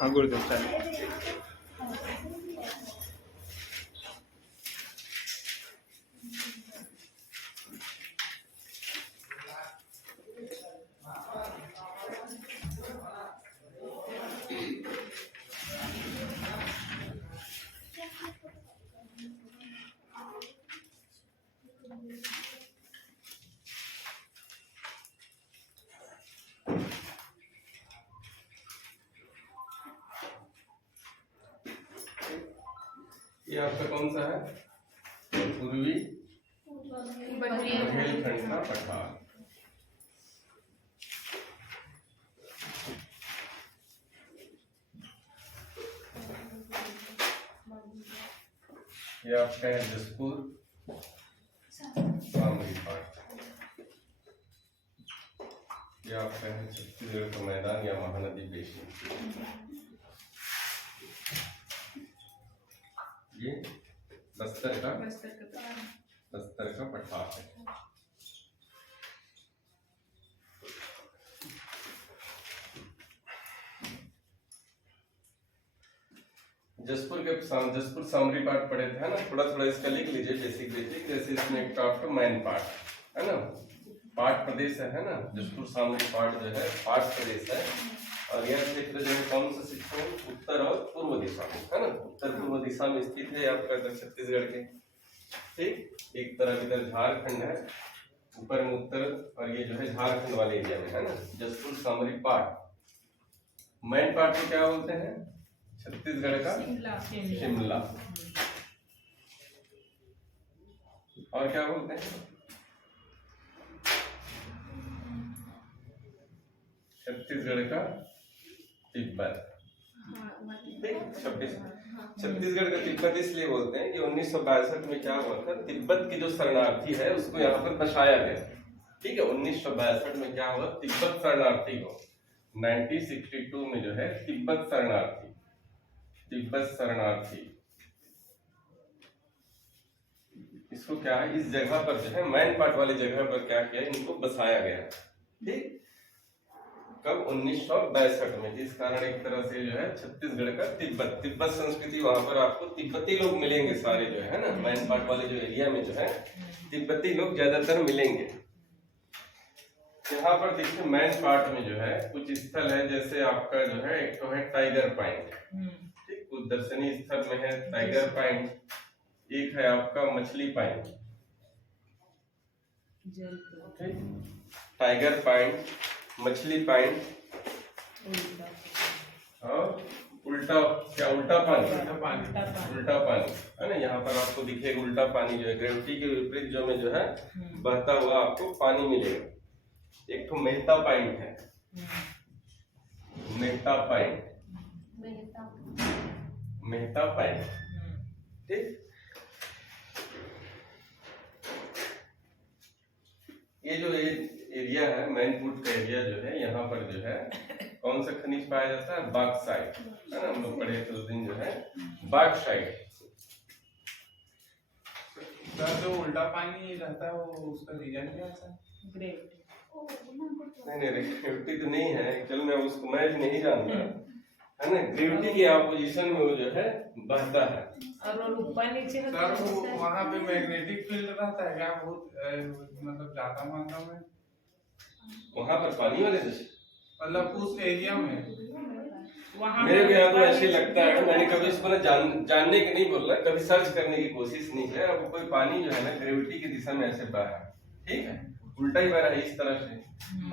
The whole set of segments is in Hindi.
हाँ गुरुदेव चालेल. ये आपका कौन सा है? पूर्वी बुंदेलखंड का पठार. ये आपका है जसपुर सामरी पाठ. ये आपका है छत्तीसगढ़ का मैदान या महानदी बेसिन. ये बस्तर का पठार है. जसपुर सामरी पाठ पढ़े थे, है ना. थोड़ा थोड़ा इसका लिख लीजिए बेसिक. जैसे इसमें एक आपका मैन पाठ है ना, पाठ प्रदेश है ना. जसपुर सामरी पाठ जो है पाठ प्रदेश है. और यह क्षेत्र जो है कौन सा सिस्टम, उत्तर और पूर्व दिशा में है ना. उत्तर पूर्व दिशा में स्थित है आपका छत्तीसगढ़ के. ठीक, एक तरफ इधर झारखंड है ऊपर में उत्तर, और ये जो है झारखंड वाले एरिया में है ना. जसपुर सामरी पाठ. मैन पाठ को क्या बोलते हैं? छत्तीसगढ़ का शिमला. और क्या बोलते हैं? छत्तीसगढ़ का तिब्बत. छत्तीसगढ़ का तिब्बत इसलिए बोलते हैं कि 1962 में क्या हुआ था, तिब्बत के जो शरणार्थी है उसको यहाँ पर बसाया गया. ठीक है, 1962 में क्या हुआ, तिब्बत शरणार्थी को 1962 में जो है तिब्बत शरणार्थी इसको क्या है, इस जगह पर जो है मैन पाट वाली जगह पर क्या किया, इनको बसाया गया. ठीक, कब? 1962 में. जिस कारण एक तरह से जो है छत्तीसगढ़ का तिब्बत संस्कृति, वहां पर आपको तिब्बती लोग मिलेंगे सारे जो है ना. मैन पाट वाले जो एरिया में जो है तिब्बती लोग ज्यादातर मिलेंगे. यहाँ पर देखिए मैन पाट में जो है कुछ स्थल है, जैसे आपका जो है एक तो है टाइगर पॉइंट. ठीक, कुछ दर्शनीय स्थल में है टाइगर पॉइंट. एक है आपका मछली पॉइंट. टाइगर पॉइंट, मछली पॉइंट और उल्टा पानी है ना. यहाँ पर आपको दिखेगा उल्टा पानी जो है ग्रेविटी के विपरीत जो में जो है बहता हुआ आपको पानी मिलेगा. एक तो मेहता पॉइंट है, मेहता पॉइंट. ठीक, ये जो एरिया है मैनपुट का एरिया जो है, यहाँ पर जो है कौन सा खनिज पाया जाता है? बॉक्साइट है ना. हम लोग पढ़े थे उस दिन जो है बॉक्साइट. जो उल्टा पानी रहता है वो उसका रीजन क्या है? ग्रेविटी. नहीं ग्रेविटी तो नहीं है एक्चुअल में, उसको मैं भी नहीं जानता है ना. ग्रेविटी के अपोजिशन में वो जो है बहता है. और ऊपर नीचे सर वो वहाँ पे मैग्नेटिक फील्ड रहता है क्या? बहुत मतलब ज्यादा मात्रा में वहाँ पर पानी वाले जैसे, मतलब उस एरिया में. मेरे को यहाँ तो ऐसे लगता है. मैंने कभी इसको ना जानने के नहीं बोल रहा, कभी सर्च करने की कोशिश नहीं है. अब कोई पानी जो है ना ग्रेविटी की दिशा में ऐसे बह रहा है, ठीक है, उल्टा ही बह रहा है इस तरह से,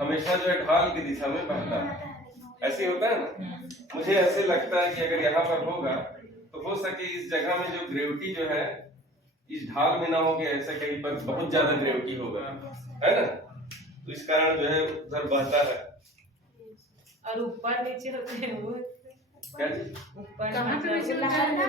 हमेशा जो है ढाल की दिशा में बहता है. ऐसे होता है ना. मुझे ऐसे लगता है कि अगर यहाँ पर होगा तो हो सके इस जगह में जो ग्रेविटी जो है इस ढाल में ना हो, ऐसा कहीं पर बहुत ज्यादा ग्रेविटी होगा है ना, तो इस कारण जो है उधर बहता है. और ऊपर नीचे होते हैं वो क्या? ऊपर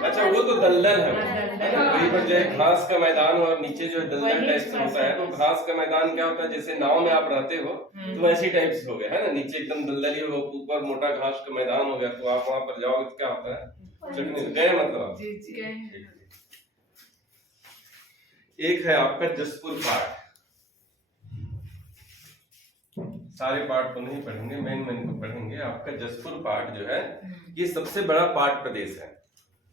अच्छा वो तो दलदल है ना. कहीं पर जो है घास का मैदान और नीचे जो है दलदल टाइप से होता है. तो घास का मैदान क्या होता है, जैसे नाव में आप रहते हो तो वैसी टाइप से हो गया है ना. नीचे एकदम दलदली हो, ऊपर मोटा घास का मैदान हो गया. तो आप वहां पर जाओगे तो क्या होता है, गए मतलब. एक है आपका जसपुर पाठ, सारे पार्ट को नहीं पढ़ेंगे, मेन को पढ़ेंगे। आपका जसपुर पार्ट जो है ये सबसे बड़ा पार्ट प्रदेश है,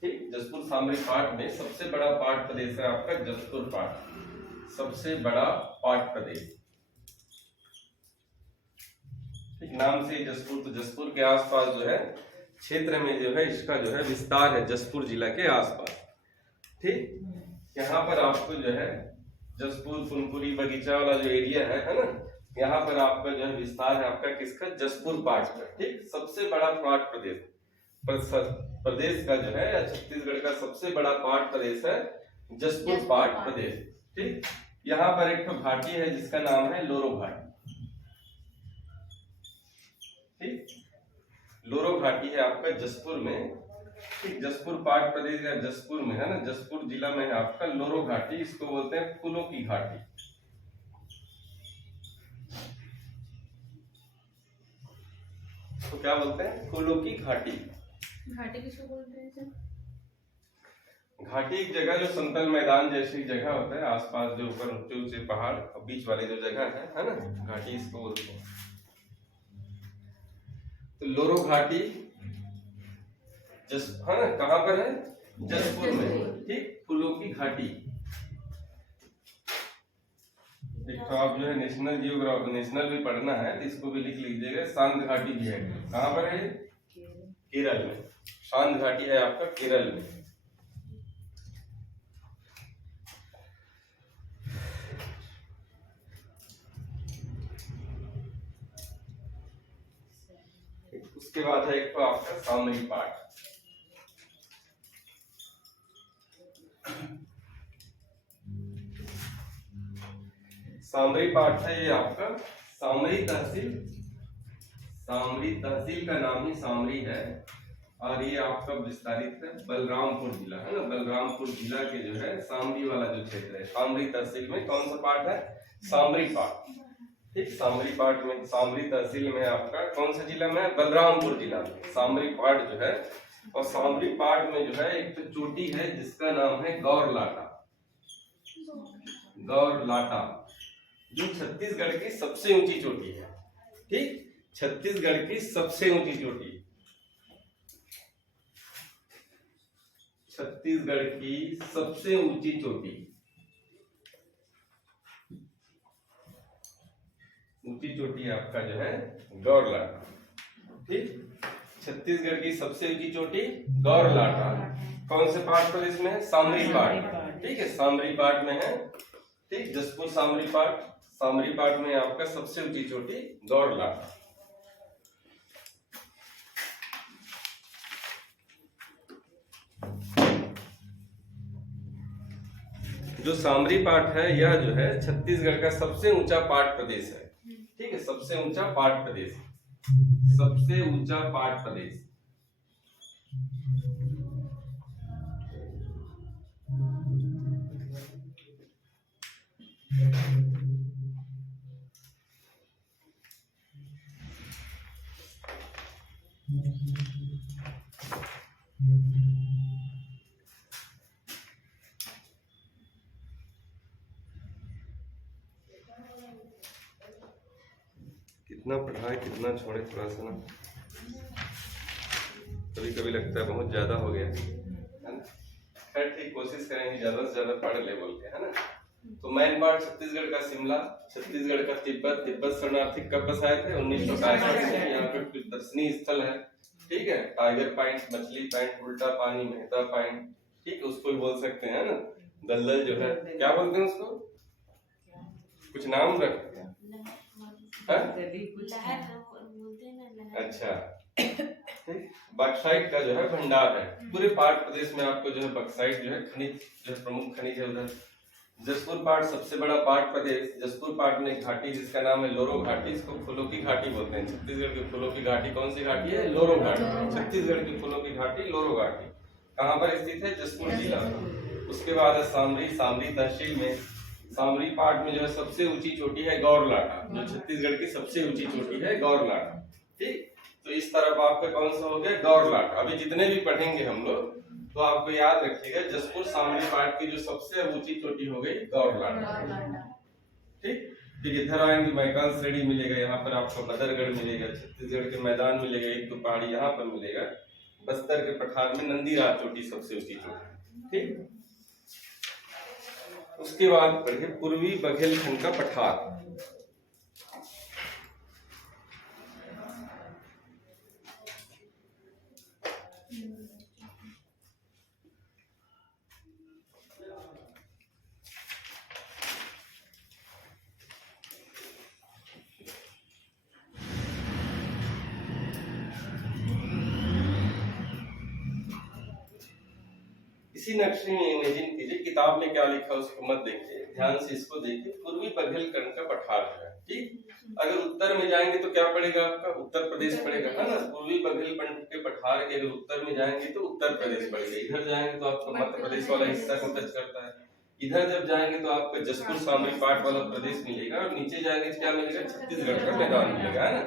ठीक। जसपुर सामरी पार्ट में सबसे बड़ा पार्ट प्रदेश है आपका जसपुर पार्ट, सबसे बड़ा पार्ट प्रदेश, ठीक। नाम से जसपुर, तो जसपुर के आसपास जो है क्षेत्र में जो है इसका जो है विस्तार है जसपुर जिला के आसपास, ठीक। यहाँ पर आपको जो है जसपुर पुनपुरी बगीचा वाला जो एरिया है ना, यहाँ पर आपका जो है विस्तार है आपका किसका, जसपुर पार्ट का, ठीक। सबसे बड़ा पार्ट प्रदेश का जो है छत्तीसगढ़ का सबसे बड़ा पार्ट प्रदेश है जसपुर पार्ट प्रदेश, ठीक। यहाँ पर एक तो घाटी है जिसका नाम है लोरो घाटी, ठीक। लोरो घाटी है आपका जसपुर में, ठीक। जसपुर पार्ट प्रदेश या जसपुर में है ना, जसपुर जिला में है आपका लोरो घाटी, इसको बोलते हैं फूलों की घाटी। तो क्या बोलते हैं, फूलों की घाटी। घाटी किसको बोलते हैं सर? घाटी एक जगह जो समतल मैदान जैसी जगह होता है, आसपास जो ऊपर ऊंचे ऊंचे पहाड़ और बीच वाली जो जगह है ना, घाटी इसको बोलते हैं। तो लोरो घाटी है ना, कहाँ पर है, जसपुर में, ठीक। फूलों की घाटी। एक तो आप जो है नेशनल जियोग्राफी, नेशनल भी पढ़ना है तो इसको भी लिख लीजिएगा, शांत घाटी भी है। कहाँ पर है, केरल में, शांत घाटी है आपका केरल में। उसके बाद है एक तो आपका सामरी पार्ट। सामरी पार्ट है ये आपका सामरी तहसील, सामरी तहसील का नाम ही सामरी है और ये आपका विस्तारित है बलरामपुर जिला है ना, बलरामपुर जिला के जो है सामरी वाला जो क्षेत्र है, सामरी तहसील में कौन सा पार्ट है, सामरी पार्ट, ठीक। सामरी पार्ट में, सामरी तहसील में आपका कौन सा जिला में है, बलरामपुर जिला में सामरी पार्ट जो है। और सामरी पार्ट में जो है एक तो चोटी है जिसका नाम है गौरलाटा, गौरलाटा, जो छत्तीसगढ़ की सबसे ऊंची चोटी है, ठीक। छत्तीसगढ़ की सबसे ऊंची चोटी, छत्तीसगढ़ की सबसे ऊंची चोटी, ऊंची चोटी आपका जो है गौरलाटा, ठीक। छत्तीसगढ़ की सबसे ऊंची चोटी गौरलाटा कौन से पार्ट प्रदेश में है, सामरी पार्ट, ठीक है, सामरी पार्ट में है, ठीक। जसपुर सामरी पार्ट, सामरी पार्ट में आपका सबसे ऊंची चोटी गौरलाटा। जो सामरी पार्ट है यह जो है छत्तीसगढ़ का सबसे ऊंचा पार्ट प्रदेश है, ठीक है, सबसे ऊंचा पार्ट प्रदेश, सबसे ऊंचा पार्ट प्रदेश। कितना पढ़ाए कितना छोड़े, थोड़ा सा ना कभी कभी लगता है बहुत ज्यादा हो गया है ना। खैर ठीक, कोशिश करेंगे ज्यादा से ज्यादा पढ़ ले बोल के, है ना। तो मेन पार्ट छत्तीसगढ़ का शिमला, छत्तीसगढ़ का तिब्बत, तिब्बत शरणार्थी कब बसाए थे, 1965 में। यहाँ पे दर्शनीय स्थल है, ठीक है, टाइगर पॉइंट, मछली पॉइंट, उल्टा पानी, मेहता पॉइंट, ठीक है, उसको भी बोल सकते हैं ना। दलदल जो है क्या बोलते हैं उसको, कुछ नाम रखते हैं, अच्छा, ठीक। बॉक्साइट का जो है भंडार है पूरे पार्ट प्रदेश में, आपको जो है बॉक्साइट जो है खनिज जो है प्रमुख खनिज है उधर। जसपुर पार्ट सबसे बड़ा पार्ट प्रदेश, जसपुर पार्ट में घाटी जिसका नाम है लोरो घाटी, इसको फूलों की घाटी बोलते हैं। छत्तीसगढ़ की फूलों की घाटी कौन सी घाटी है, लोरो घाटी, छत्तीसगढ़ की फूलों की घाटी लोरो घाटी कहाँ पर स्थित है, जसपुर जिला। उसके बाद है सामरी, सामरी तहसील में, सामरी पार्ट में जो है सबसे ऊंची चोटी है गौरलाटा, जो छत्तीसगढ़ की सबसे ऊंची चोटी है गौरलाटा, ठीक। तो इस तरफ आपका कौन सा हो गया, गौरलाटा। अभी जितने भी पढ़ेंगे हम लोग तो आपको याद रखिएगा, जसपुर सामरी पार्ट की जो सबसे ऊंची चोटी हो गई गौरलाटा, ठीक। फिर इधर आएंगे मैकान श्रेणी मिलेगा, यहाँ पर आपको बदरगढ़ मिलेगा, छत्तीसगढ़ के मैदान मिलेगा, एक दो पहाड़ी यहाँ पर मिलेगा, बस्तर के पठार में नंदीराज चोटी सबसे ऊंची चोटी। ठीक, उसके बाद पढ़िए पूर्वी बघेलखंड का पठार। इसी नक्शे में इमेजिन कीजिए, किताब में क्या लिखा उसको मत देखिए, ध्यान से इसको देखिए। पूर्वी बघेलखंड का पठार है। ठीक, अगर उत्तर में जाएंगे तो क्या पड़ेगा आपका, उत्तर प्रदेश पड़ेगा, है ना। पूर्वी बघेलखंड के पठार के अगर उत्तर में जाएंगे तो उत्तर प्रदेश पड़ेगा, इधर जाएंगे तो आपका मध्य प्रदेश वाला हिस्सा को टच करता है, इधर जब जाएंगे तो आपका जसपुर सामरी पाट वाला प्रदेश मिलेगा, और नीचे जाएंगे तो क्या मिलेगा, छत्तीसगढ़ का मैदान मिलेगा, है ना।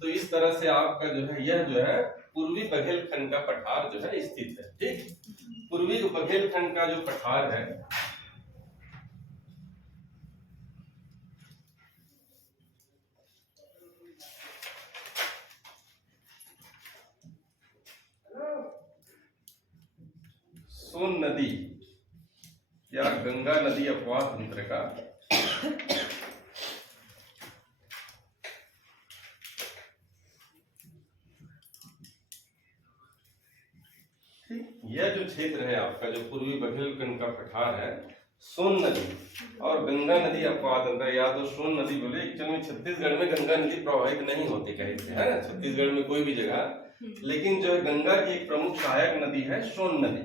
तो इस तरह से आपका जो है यह जो है पूर्वी बघेलखंड का पठार जो है स्थित है। ठीक, पूर्वी बघेलखंड का जो पठार है सोन नदी या गंगा नदी अपवाह तंत्र का यह जो क्षेत्र है आपका, जो पूर्वी बघेलखंड का पठार है, सोन नदी और गंगा नदी अपवाह तंत्र, या तो सोन नदी बोले, एक्चुअल में छत्तीसगढ़ में गंगा नदी प्रवाहित नहीं होती कहीं से, है ना, छत्तीसगढ़ में कोई भी जगह, लेकिन जो है गंगा की एक प्रमुख सहायक नदी है सोन नदी।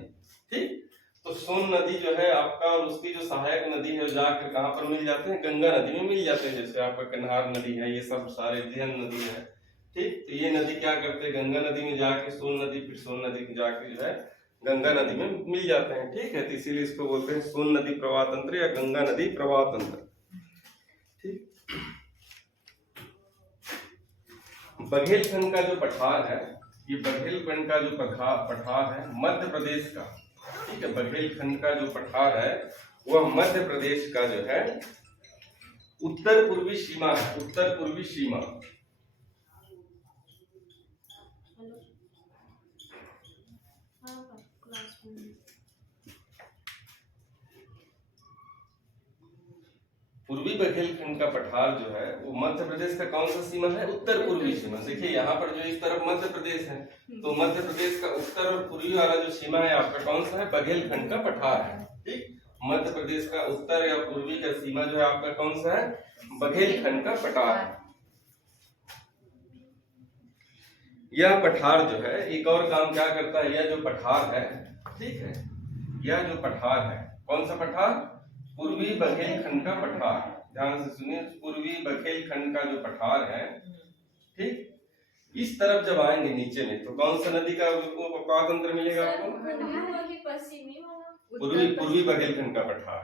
ठीक, तो सोन नदी जो है आपका, और उसकी जो सहायक नदी है जाकर कहाँ पर मिल जाते हैं, गंगा नदी में मिल जाते हैं। जैसे आपका कन्हार नदी है, ये सब सारे झेलम नदी है। ठीक, तो ये नदी क्या करते हैं, गंगा नदी में जाके सोन नदी, फिर सोन नदी में जाके जो है गंगा नदी में मिल जाते हैं। ठीक है, तो इसीलिए इसको बोलते हैं सोन नदी प्रवाह तंत्र या गंगा नदी प्रवाह तंत्र। ठीक, बघेलखंड का जो पठार है, ये बघेलखंड का जो पठार है मध्य प्रदेश का। ठीक है, बघेलखंड का जो पठार है वह मध्य प्रदेश का जो है उत्तर पूर्वी सीमा है, उत्तर पूर्वी सीमा। पूर्वी बघेलखंड का पठार जो है वो मध्य प्रदेश का कौन सा सीमा है, उत्तर पूर्वी सीमा। देखिए यहाँ पर जो इस तरफ मध्य प्रदेश है, तो मध्य प्रदेश का उत्तर और पूर्वी वाला जो सीमा है आपका कौन सा है, बघेलखंड का पठार है। ठीक, मध्य प्रदेश का उत्तर या पूर्वी का सीमा जो है आपका कौन सा है, बघेलखंड का पठार है। यह पठार जो है एक और काम क्या करता है, यह जो पठार है, ठीक है, यह जो पठार है कौन सा पठार, पूर्वी बघेलखंड का पठार। ध्यान से सुनिए, पूर्वी बघेलखंड का जो पठार है, ठीक, इस तरफ जब आएंगे नीचे में तो कौन सा नदी का अपवाह तंत्र मिलेगा आपको, पूर्वी बघेलखंड का पठार।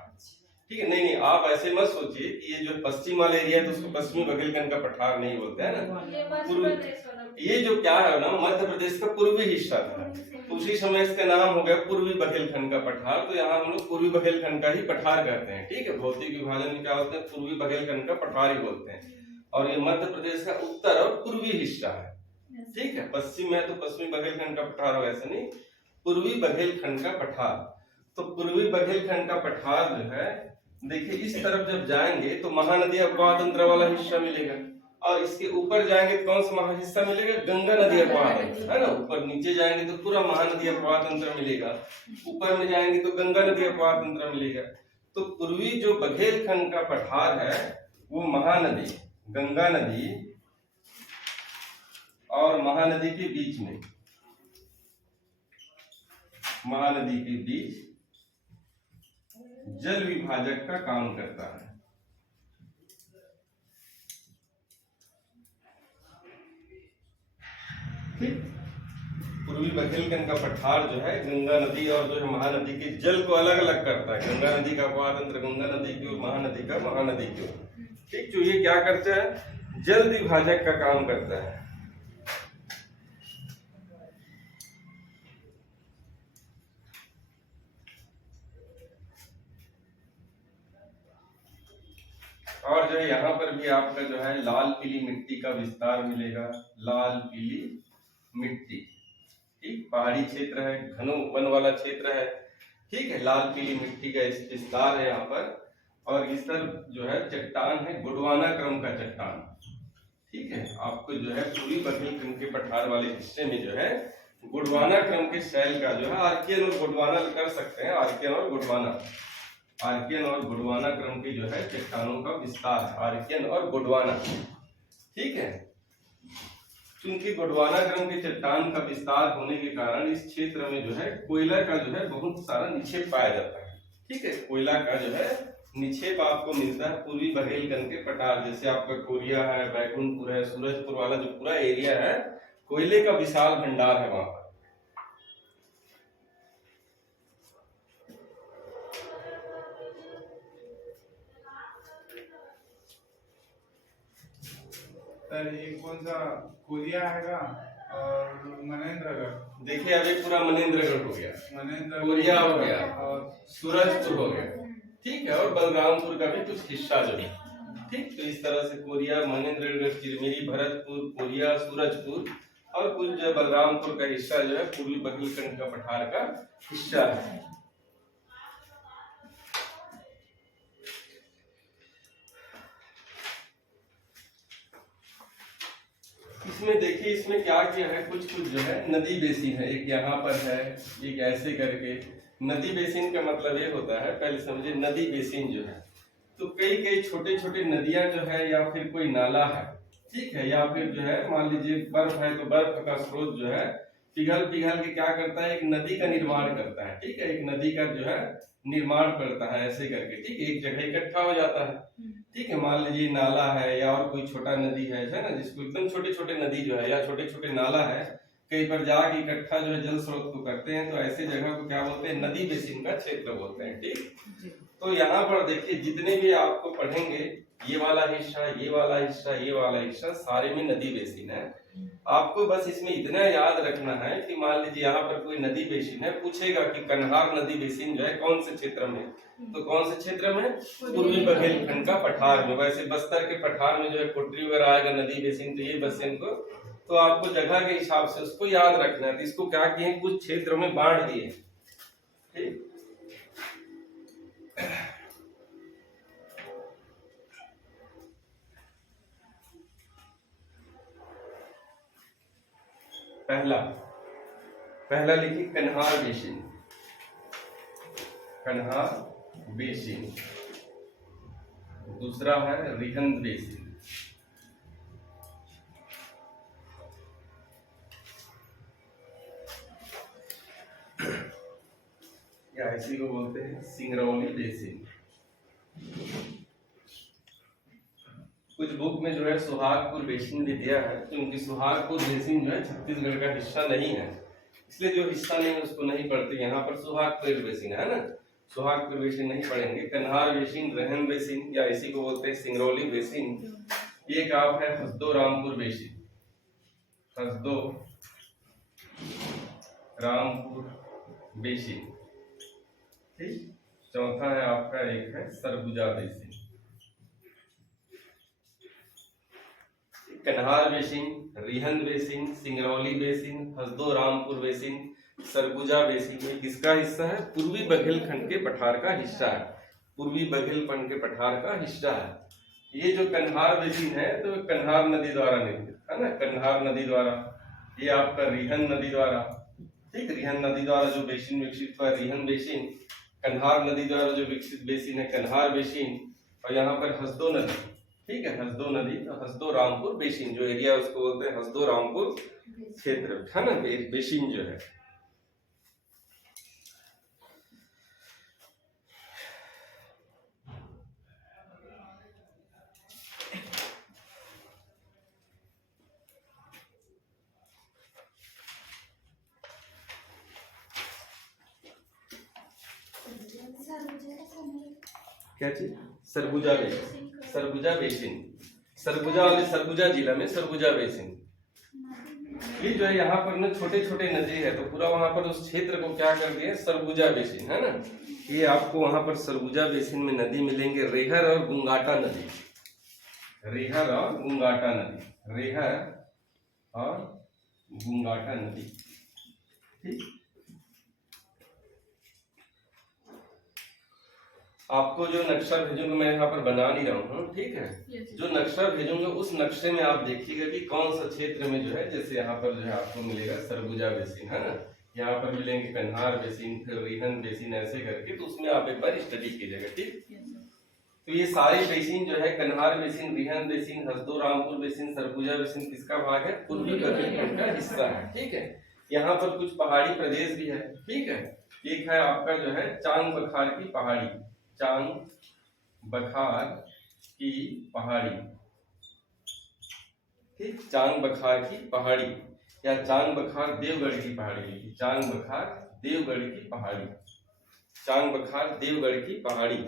ठीक है, नहीं आप ऐसे मत सोचिए कि ये जो पश्चिम वाला एरिया है तो उसको पश्चिमी बघेलखंड का पठार नहीं बोलते हैं ना। ये जो क्या है ना, मध्य प्रदेश का पूर्वी हिस्सा था, तो उसी समय इसका नाम हो गया पूर्वी बघेलखंड का पठार। तो यहाँ हम लोग पूर्वी बघेलखंड का ही पठार कहते हैं। ठीक है, भौतिक विभाजन में क्या होते हैं, पूर्वी बघेलखंड का पठार ही बोलते हैं। और ये मध्य प्रदेश का उत्तर और पूर्वी हिस्सा है। ठीक है, पश्चिम है तो पश्चिमी बघेलखंड का पठार हो, ऐसा नहीं, पूर्वी बघेलखंड का पठार। तो पूर्वी बघेलखंड का पठार जो है, देखिए इस तरफ जब जाएंगे तो महानदी अपवाह तंत्र वाला हिस्सा मिलेगा, और इसके ऊपर जाएंगे तो कौन सा महा हिस्सा मिलेगा, गंगा नदी अपवाह तंत्र, है ना। ऊपर नीचे जाएंगे तो पूरा महानदी अपवाह तंत्र मिलेगा, ऊपर में जाएंगे तो गंगा नदी अपवाह तंत्र मिलेगा। तो पूर्वी जो बघेलखंड का पठार है वो महानदी, गंगा नदी और महानदी के बीच में, महानदी के बीच जल विभाजक का काम करता है। ठीक, पूर्वी बघेलखंड का पठार जो है गंगा नदी और जो है महानदी के जल को अलग अलग करता है। गंगा नदी का अपवाह तंत्र गंगा नदी की ओर, महानदी का महानदी की ओर। ठीक, जो ये क्या करता है, जल विभाजक का काम करता है। और जो है यहाँ पर भी आपका जो है लाल पीली मिट्टी का विस्तार मिलेगा, लाल पीली मिट्टी, ठीक, पहाड़ी क्षेत्र है, घनो वन वाला क्षेत्र है, ठीक है, लाल पीली मिट्टी का विस्तार है यहाँ पर। और इस तरफ जो है चट्टान है गोंडवाना क्रम का चट्टान, ठीक है, आपको जो है पूरी बघेलखंड के पठार वाले हिस्से में जो है गोंडवाना क्रम के शैल का जो है आर्कियन और गोंडवाना कर सकते हैं, आर्कियन और गोंडवाना, आर्कियन और गोंडवाना क्रम के जो है चट्टानों का विस्तार, आर्कियन और गोंडवाना, ठीक है। क्योंकि गोंडवाना क्रम के चट्टान का विस्तार होने के कारण इस क्षेत्र में जो है कोयला का जो है बहुत सारा निक्षेप पाया जाता है, ठीक है, कोयला का जो है निक्षेप आपको मिलता है पूर्वी बघेलखंड के पठार, जैसे आपका कोरिया है, बैकुंठपुर है, सूरजपुर वाला जो पूरा एरिया है, कोयले का विशाल भंडार है वहां पर। सर ये कौन सा कोरिया आएगा और मनेंद्रगढ़? देखिए अभी पूरा मनेंद्रगढ़ हो गया, मनेंद्रगढ़ कोरिया हो गया और सूरजपुर हो गया, ठीक है, और बलरामपुर का भी कुछ हिस्सा जो है, ठीक। तो इस तरह से कोरिया, मनेंद्रगढ़, चिरमिरी, भरतपुर, कोरिया, सूरजपुर और कुछ जो बलरामपुर का हिस्सा जो है पूर्वी बघेलखंड का पठार का हिस्सा है। इसमें देखिए इसमें क्या किया है, कुछ कुछ जो है नदी बेसिन है, एक यहाँ पर है, एक ऐसे करके। नदी बेसिन का मतलब ये होता है, पहले समझे, नदी बेसिन जो है तो कई कई छोटे छोटे नदियां जो है या फिर कोई नाला है, ठीक है, या फिर जो है मान लीजिए बर्फ है तो बर्फ का स्रोत जो है पिघल पिघल के क्या करता है, एक नदी का निर्माण करता है, ठीक है, एक नदी का जो है निर्माण करता है ऐसे करके, ठीक है, एक जगह इकट्ठा हो जाता है, ठीक है। मान लीजिए नाला है या और कोई छोटा नदी है ना, जिसको एकदम छोटे छोटे नदी जो है या छोटे छोटे नाला है कहीं पर जाके इकट्ठा जो है जल स्रोत को करते हैं, तो ऐसे जगह को क्या बोलते हैं, नदी बेसिन का क्षेत्र बोलते हैं, ठीक। तो यहाँ पर देखिए जितने भी आपको पढ़ेंगे, ये वाला हिस्सा, ये वाला हिस्सा, ये वाला हिस्सा, सारे में नदी बेसिन है। आपको बस इसमें इतना याद रखना है कि मान लीजिए यहाँ पर कोई नदी बेसिन है, पूछेगा कि कन्हार नदी बेसिन जो है कौन से क्षेत्र में, तो कौन से क्षेत्र में, पूर्वी बघेलखंड का पठार में। वैसे बस्तर के पठार में जो है कोटरी वगैरह आएगा नदी बेसिन, तो ये बेसिन को, तो आपको जगह के हिसाब से उसको याद रखना है। तो इसको क्या किए, कुछ क्षेत्रों में बांट दिए, ठीक। पहला लिखिए कन्हार बेसिन, कन्हार बेसिन। दूसरा है रिहंद बेसिन, या इसी को बोलते हैं सिंगरौली बेसिन। कुछ बुक में जो है सुहागपुर बेसिन भी दिया है, क्योंकि सुहागपुर बेसिन जो है छत्तीसगढ़ का हिस्सा नहीं है, इसलिए जो हिस्सा नहीं है उसको नहीं पढ़ते। यहाँ पर सुहागपुर बेसिन है ना, सुहागपुर बेसिन नहीं पढ़ेंगे। कन्हार बेसिन, रहन बेसिन, या इसी को बोलते हैं सिंगरौली बेसिन। एक आप है हसदो रामपुर बेसिन, हसदो रामपुर बेसिन, ठीक। चौथा है आपका, एक है सरगुजा बेसिन। कन्हार basin, Rihand basin, Singrauli basin, Hasdeo Rampur basin, Surguja basin, ये किसका हिस्सा है, पूर्वी बघेलखंड के पठार का हिस्सा है, पूर्वी बघेलखंड के पठार का हिस्सा है। ये जो कन्हार बेसिन है तो कन्हार नदी द्वारा निर्मित है ना, कन्हार नदी द्वारा। ये आपका रिहंद नदी द्वारा, ठीक, रिहंद नदी द्वारा जो बेसिन विकसित हुआ रिहंद बेसिन, कन्हार नदी द्वारा जो विकसित बेसिन है कन्हार बेसिन, और यहाँ पर हसदो नदी, ठीक है, हसदो नदी, तो हसदो रामपुर बेसिन जो एरिया उसको बोलते हैं हसदो रामपुर क्षेत्र है ना, बेसिन जो है। क्या चीज, सरगुजा बेसिन, सरगुजा बेसिन, सरगुजा वाले सरगुजा जिला में सरगुजा बेसिन। ये जो है यहाँ पर ना छोटे छोटे नदी है, तो पूरा वहां पर उस क्षेत्र को क्या कर दिया, सरगुजा बेसिन है ना। ये आपको वहां पर सरगुजा बेसिन में नदी मिलेंगे, रेहर और गुंगाटा नदी, रेहर और गुंगाटा नदी, रेहर और गुंगाटा नदी। ठीक, आपको जो नक्शा भेजूंगा मैं यहाँ पर बना नहीं रहा हूँ, ठीक है। जो नक्शा भेजूंगा उस नक्शे में आप देखिएगा कि कौन सा क्षेत्र में जो है, जैसे यहाँ पर जो है आपको मिलेगा सरगुजा बेसिन, है ना, यहाँ पर मिलेंगे कन्हार बेसिन, फिर रिहन बेसिन, ऐसे करके, तो उसमें आप एक बार स्टडी कीजिएगा। ठीक, तो ये सारे बेसिन जो है, Kanhar basin, Rihand basin, Hasdeo Rampur basin, Surguja basin, किसका भाग है? पूर्वी बुंदेलखंड का हिस्सा है। ठीक है, यहाँ पर कुछ पहाड़ी प्रदेश भी है। ठीक है, एक है आपका जो है चांग बखार की पहाड़ी, चांग बखार की पहाड़ी। ठीक, चांग बखार की पहाड़ी या चांग बखार देवगढ़ की पहाड़ी, चांग बखार देवगढ़ की पहाड़ी, चांग बखार देवगढ़ की पहाड़ी।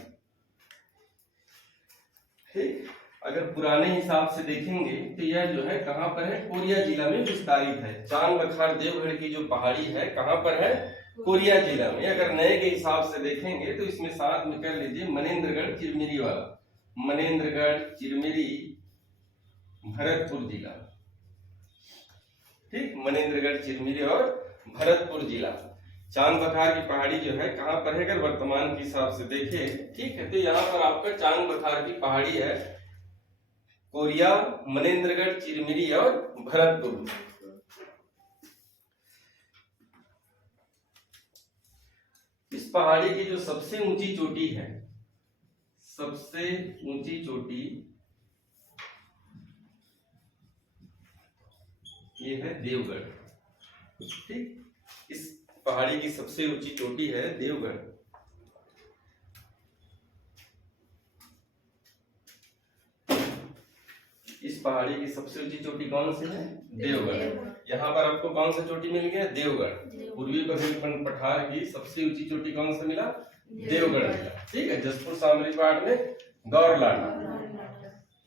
ठीक, अगर पुराने हिसाब से देखेंगे तो यह जो है कहां पर है? कोरिया जिला में विस्तारित है। चांग बखार देवगढ़ की जो पहाड़ी है कहां पर है? कोरिया जिला में। अगर नए के हिसाब से देखेंगे तो इसमें साथ में कर लीजिए मनेंद्रगढ़ चिरमिरी वाला, मनेंद्रगढ़ चिरमिरी भरतपुर जिला। ठीक, मनेंद्रगढ़ चिरमिरी और भरतपुर जिला। चांग बखार की पहाड़ी जो है कहां पर है? अगर वर्तमान के हिसाब से देखें, ठीक है, तो यहाँ पर आपका चांग बखार की पहाड़ी है कोरिया, मनेंद्रगढ़, चिरमिरी और भरतपुर। इस पहाड़ी की जो सबसे ऊंची चोटी है, सबसे ऊंची चोटी ये है देवगढ़। ठीक, इस पहाड़ी की सबसे ऊंची चोटी है देवगढ़। इस पहाड़ी की सबसे ऊंची चोटी कौन सी है? देवगढ़। यहाँ पर आपको कौन सा चोटी मिल गया? देवगढ़। पूर्वी बुंदेलखंड पठार की सबसे ऊंची चोटी कौन सा मिला? देवगढ़ मिला। ठीक है, जसपुर सामरी पाठ में गौरलाटा।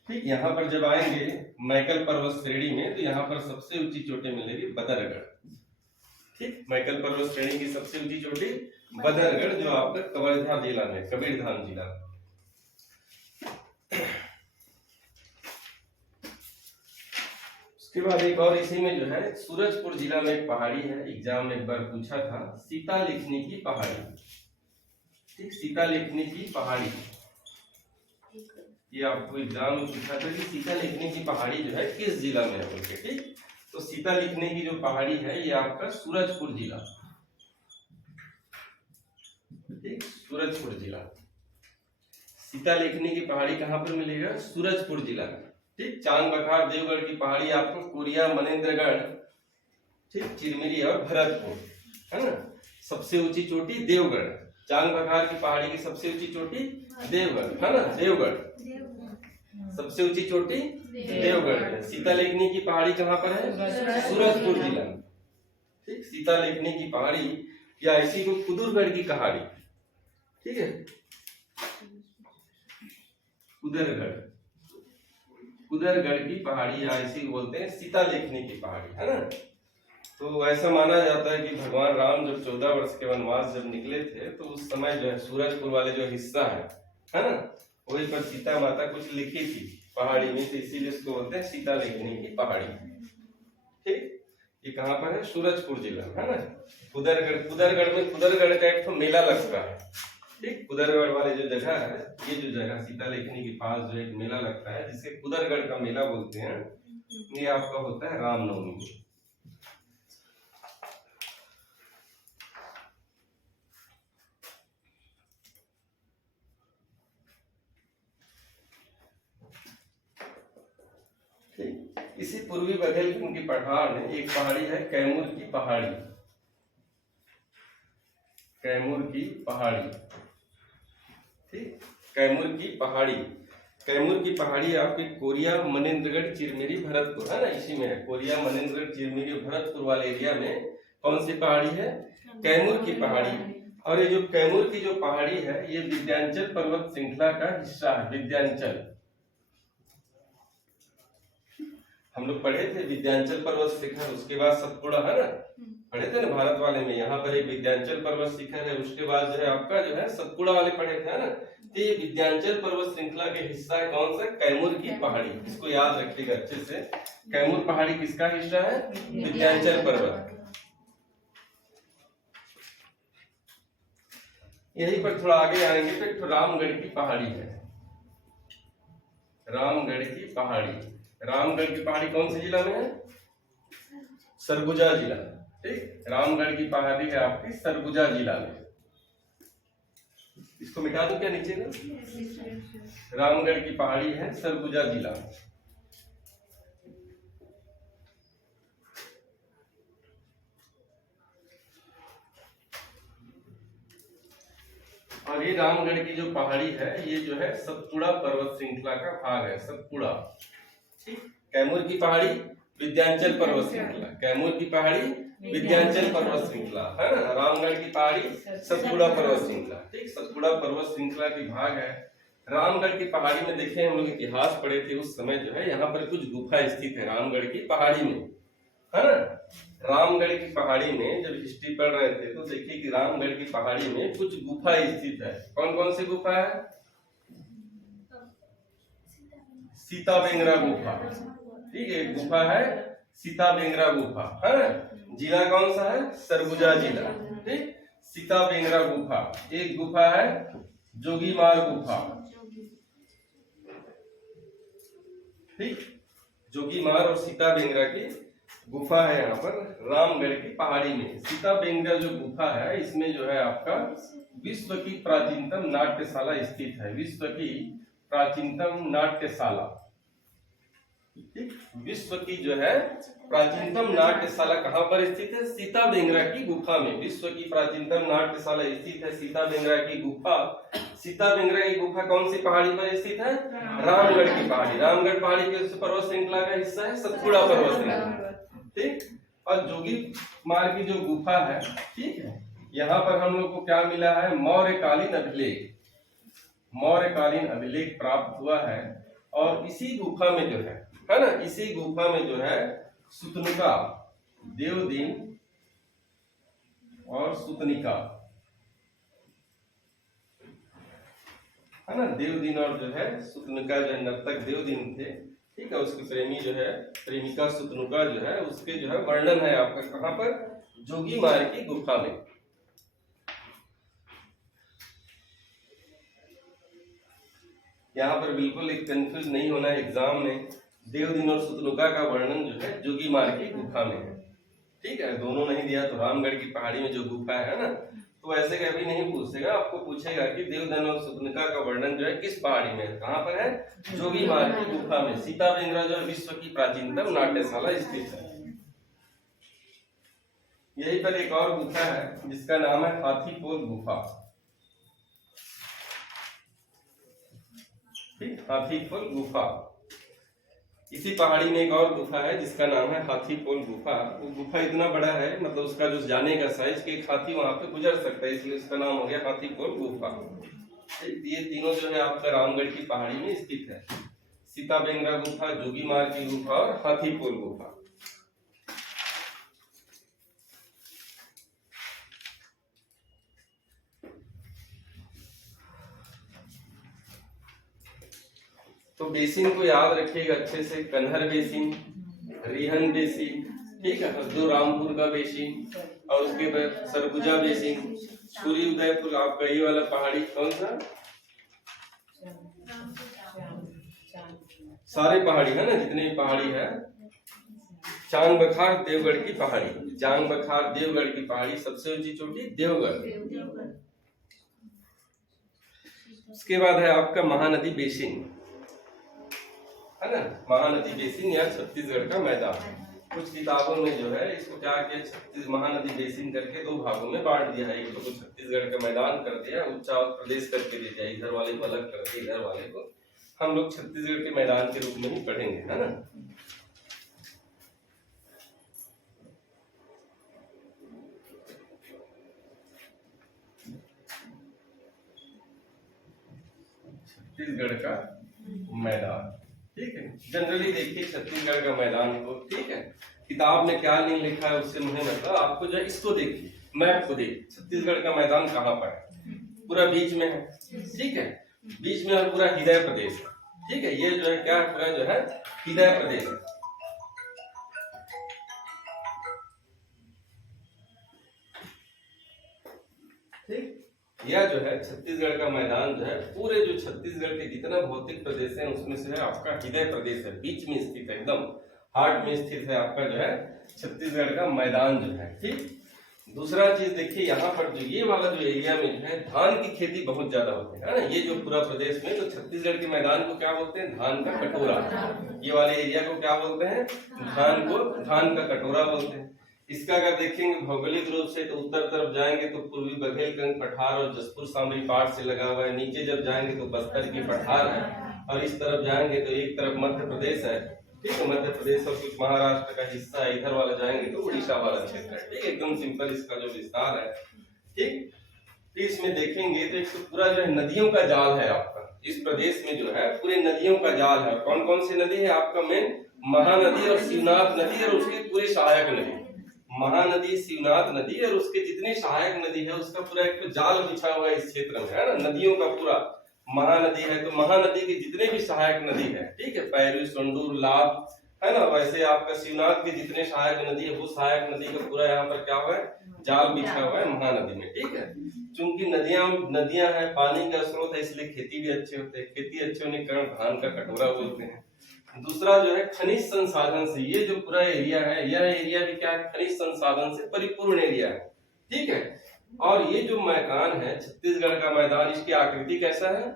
ठीक, यहाँ पर जब आएंगे मैकल पर्वत श्रेणी में तो यहाँ पर सबसे ऊंची चोटी मिलेगी बदरगढ़। ठीक, मैकल पर्वत श्रेणी की सबसे ऊंची चोटी बदरगढ़, जो आपका कवर्धा जिला में, कबीरधाम जिला। उसके बाद एक और इसी में जो है सूरजपुर जिला में एक पहाड़ी है, एग्जाम में एक बार पूछा था, सीता लेखनी की पहाड़ी। ठीक, सीता लेखनी की पहाड़ी, ये आपको एग्जाम में पूछा था कि सीता लेखनी की पहाड़ी जो है किस जिला में है बोल के। ठीक, तो सीता लेखनी की जो पहाड़ी है ये आपका सूरजपुर जिला। ठीक, सूरजपुर जिला। सीता लेखनी की पहाड़ी कहां पर मिलेगा? सूरजपुर जिला में। ठीक, चांग बखार देवगढ़ की पहाड़ी आपको कोरिया, मनेंद्रगढ़, ठीक, चिरमिरी और भरतपुर, है ना। सबसे ऊंची चोटी देवगढ़, चांग बखार की पहाड़ी की सबसे ऊंची चोटी देवगढ़, है ना, देवगढ़ सबसे ऊंची चोटी देवगढ़ है। सीता लेखनी की पहाड़ी कहां पर है? सूरजपुर जिला में। ठीक, सीता लेखनी की पहाड़ी या इसी को कुदुरगढ़ की पहाड़ी, ठीक है, कुदरगढ़, कुदरगढ़ की पहाड़ी या इसी को बोलते हैं सीता लेखनी की पहाड़ी, है ना। तो ऐसा माना जाता है कि भगवान राम जब 14 वर्ष के वनवास जब निकले थे तो उस समय जो है सूरजपुर वाले जो हिस्सा है ना, वही पर सीता माता कुछ लिखी थी पहाड़ी में, तो इसीलिए इसको बोलते हैं सीता लेखनी की पहाड़ी। ठीक, ये कहाँ पर है? सूरजपुर जिला, है ना। कुदरगढ़, कुदरगढ़ में कुदरगढ़ का एक तो मेला लगता है। ठीक, कुदरगढ़ वाले जो जगह है, ये जो जगह सीता लेखनी के पास जो एक मेला लगता है जिसे कुदरगढ़ का मेला बोलते हैं, ये आपका होता है रामनवमी में। इसी पूर्वी बुंदेलखंड की पठार में एक पहाड़ी है कैमूर की पहाड़ी, कैमूर की पहाड़ी। ठीक, कैमूर की पहाड़ी, कैमूर की पहाड़ी आपके कोरिया, मनेंद्रगढ़, चिरमिरी, भरतपुर, है ना, इसी में है। कोरिया, मनेंद्रगढ़, चिरमिरी, भरतपुर वाले एरिया में कौन सी पहाड़ी है? कैमूर की पहाड़ी। और ये जो कैमूर की जो पहाड़ी है ये विंध्याचल पर्वत श्रृंखला का हिस्सा है। विंध्याचल, हम लोग पढ़े थे विंध्याचल पर्वत शिखर, उसके बाद सतपुड़ा, है ना, पढ़े थे ना भारत वाले में। यहाँ पर एक विंध्याचल पर्वत शिखर है, उसके बाद जो है आपका जो है सतपुड़ा वाले पढ़े थे, है ना। तो ये विंध्याचल पर्वत श्रृंखला के हिस्सा है कौन सा? कैमूर की पहाड़ी। इसको याद रखिएगा अच्छे से। कैमूर पहाड़ी किसका हिस्सा है? विंध्याचल पर्वत। यहीं पर थोड़ा आगे आएंगे तो एक रामगढ़ की पहाड़ी है। रामगढ़ की पहाड़ी। रामगढ़ की पहाड़ी कौन से जिला में है? सरगुजा जिला। ठीक, रामगढ़ की पहाड़ी है आपकी सरगुजा जिला में। इसको मिटा दो क्या नीचे का? रामगढ़ की पहाड़ी है सरगुजा जिला। और ये रामगढ़ की जो पहाड़ी है ये जो है सतपुड़ा पर्वत श्रृंखला का भाग है। सतपुड़ा। ठीक, कैमूर की पहाड़ी विंध्याचल पर्वत श्रृंखला। कैमूर की पहाड़ी विंध्याचल पर्वत श्रृंखला है ना। रामगढ़ की पहाड़ी सतपुड़ा पर्वत श्रृंखला। ठीक, सतपुड़ा पर्वत श्रृंखला की भाग है। रामगढ़ की पहाड़ी में देखे हम लोग इतिहास पढ़े थे उस समय जो है यहाँ पर कुछ गुफा स्थित है रामगढ़ की पहाड़ी में, है ना। रामगढ़ की पहाड़ी में जब हिस्ट्री पढ़ रहे थे तो देखिए कि रामगढ़ की पहाड़ी में कुछ गुफा स्थित है। कौन कौन सी गुफा है? सीता बेंगरा गुफा। ठीक है, गुफा है सीता बेंगरा गुफा, है ना। जिला कौन सा है? सरगुजा जिला। ठीक, सीता बेंगरा गुफा। एक गुफा है जोगीमार गुफा। ठीक, जोगीमार और सीता बेंगरा की गुफा है यहाँ पर रामगढ़ की पहाड़ी में। सीता बेंगरा जो गुफा है इसमें जो है आपका विश्व की प्राचीनतम नाट्यशाला स्थित है। विश्व की प्राचीनतम नाट्यशाला। ठीक, विश्व की जो है प्राचीनतम नाट्यशाला कहाँ पर स्थित है? सीता बेंगरा की गुफा में। विश्व की प्राचीनतम नाट्यशाला स्थित है सीता बेंगरा की गुफा। सीता बेंगरा की गुफा कौन सी पहाड़ी पर स्थित है? रामगढ़ की पहाड़ी। रामगढ़ पहाड़ी के पर्वत श्रृंखला का हिस्सा है सतपुड़ा पर्वत श्रृंखला। ठीक, और जोगी मार की जो गुफा है, ठीक है, यहाँ पर हम लोग को क्या मिला है? मौर्यकालीन अभिलेख। मौर्यकालीन अभिलेख प्राप्त हुआ है। और इसी गुफा में जो है ना, इसी गुफा में जो है सुतनिका, देवदीन और सुतनिका, है ना। देवदीन और जो है सुतनिका जो है नर्तक देवदीन थे। ठीक है, उसके प्रेमी जो है प्रेमिका सुतनुका जो है उसके जो है वर्णन है आपका कहाँ पर? जोगीमार की गुफा में। यहाँ पर बिल्कुल एक कंफ्यूज नहीं होना है एग्जाम में। देवदीन और सुतनुका का वर्णन जो है जोगीमार की गुफा में है। ठीक है, दोनों नहीं दिया तो रामगढ़ की पहाड़ी में जो गुफा है ना, तो ऐसे कभी नहीं पूछेगा, आपको पूछेगा कि देवदीन और सुतनिका का वर्णन जो है किस पहाड़ी में है? कहाँ पर है? जोगीमार की गुफा में। सीता बेंगरा जो है विश्व की प्राचीनतम नाट्यशाला स्थित है। यहीं पर एक और गुफा है जिसका नाम है हाथीपोल गुफा। ठीक, हाथीपोल गुफा। इसी पहाड़ी में एक और गुफा है जिसका नाम है हाथीपोल गुफा। वो गुफा इतना बड़ा है, मतलब उसका जो जाने का साइज कि एक हाथी वहां पे गुजर सकता है, इसलिए उसका नाम हो गया हाथीपोल गुफा। ये तीनों जो है आपका रामगढ़ की पहाड़ी में स्थित है। सीता बेंगरा गुफा, जोगीमार की गुफा और हाथीपोल गुफा। तो बेसिन को याद रखिएगा अच्छे से। कन्हर बेसिन, रिहन बेसिन, ठीक है, जो रामपुर का बेसिन, और उसके बाद सरगुजा बेसिन, सूर्योदयपुर आपका ये वाला पहाड़ी कौन सा? सारे पहाड़ी है ना, जितने पहाड़ी है। चांग बखार देवगढ़ की पहाड़ी। चांग बखार देवगढ़ की पहाड़ी, सबसे ऊंची चोटी देवगढ़। उसके बाद है आपका महानदी बेसिन, है ना। महानदी बेसिन या छत्तीसगढ़ का मैदान। कुछ किताबों में जो है इसको क्या किया, महानदी बेसिन करके दो भागों में बांट दिया है। एक तो छत्तीसगढ़ का मैदान कर दिया, उच्चा प्रदेश करके दे दिया, इधर वाले को अलग कर दिया, इधर वाले को हम लोग छत्तीसगढ़ के मैदान के रूप में ही पढ़ेंगे, है ना। छत्तीसगढ़ का मैदान, ठीक है। जनरली देखिए छत्तीसगढ़ का मैदान को, ठीक है, किताब में क्या नहीं लिखा है उससे मुझे मतलब, आपको जो है इसको देखिए, मैप को देखिए, छत्तीसगढ़ का मैदान कहाँ पर है, पूरा बीच में है, ठीक है। बीच में है पूरा हृदय प्रदेश, ठीक है। ये जो है क्या है, पूरा जो है हृदय प्रदेश है, ठीक। यह जो है छत्तीसगढ़ का मैदान जो है पूरे जो छत्तीसगढ़ के जितना भौतिक प्रदेश है उसमें से है आपका हृदय प्रदेश है, बीच में स्थित है, एकदम हार्ट में स्थित है आपका जो है छत्तीसगढ़ का मैदान जो है, ठीक। दूसरा चीज देखिए, यहाँ पर जो ये वाला जो एरिया में जो है धान की खेती बहुत ज्यादा होती है ना, ये जो पूरा प्रदेश में, तो छत्तीसगढ़ के मैदान को क्या बोलते हैं, धान का कटोरा। ये वाले एरिया को क्या बोलते हैं, धान का कटोरा बोलते हैं। इसका अगर देखेंगे भौगोलिक रूप से, तो उत्तर तरफ जाएंगे तो पूर्वी बघेलखंड पठार और जसपुर सामरी पाठ से लगा हुआ है, नीचे जब जाएंगे तो बस्तर की पठार है, और इस तरफ जाएंगे तो एक तरफ मध्य प्रदेश है, ठीक है, मध्य प्रदेश और कुछ महाराष्ट्र का हिस्सा है, इधर वाला जाएंगे तो उड़ीसा वाला क्षेत्र है, ठीक है। एकदम सिंपल इसका जो विस्तार है, ठीक। तो इसमें देखेंगे तो एक पूरा जो है नदियों का जाल है आपका, इस प्रदेश में जो है पूरे नदियों का जाल है। कौन कौन सी नदी है आपका, मेन महानदी और शिवनाथ नदी और उसकी पूरी सहायक नदी, महानदी, शिवनाथ नदी और उसके जितनी सहायक नदी है उसका पूरा एक जाल बिछा हुआ है इस क्षेत्र में, है ना, नदियों का पूरा। महानदी है तो महानदी के जितने भी सहायक नदी है, ठीक है, पैरू, सोंडूर, लाभ, है ना, वैसे आपका शिवनाथ के जितने सहायक नदी है वो सहायक नदी का पूरा यहाँ पर क्या हुआ है, जाल बिछा हुआ है महानदी में, ठीक है। चूंकि नदियां हैं, पानी का स्रोत है, इसलिए खेती भी अच्छे होते हैं, खेती अच्छे होने के कारण धान का कटोरा बोलते हैं। दूसरा जो है खनिज संसाधन से, ये जो पूरा एरिया है, यह एरिया भी क्या है, खनिज संसाधन से परिपूर्ण एरिया है, ठीक है। और ये जो मैदान है छत्तीसगढ़ का मैदान, इसकी आकृति कैसा है,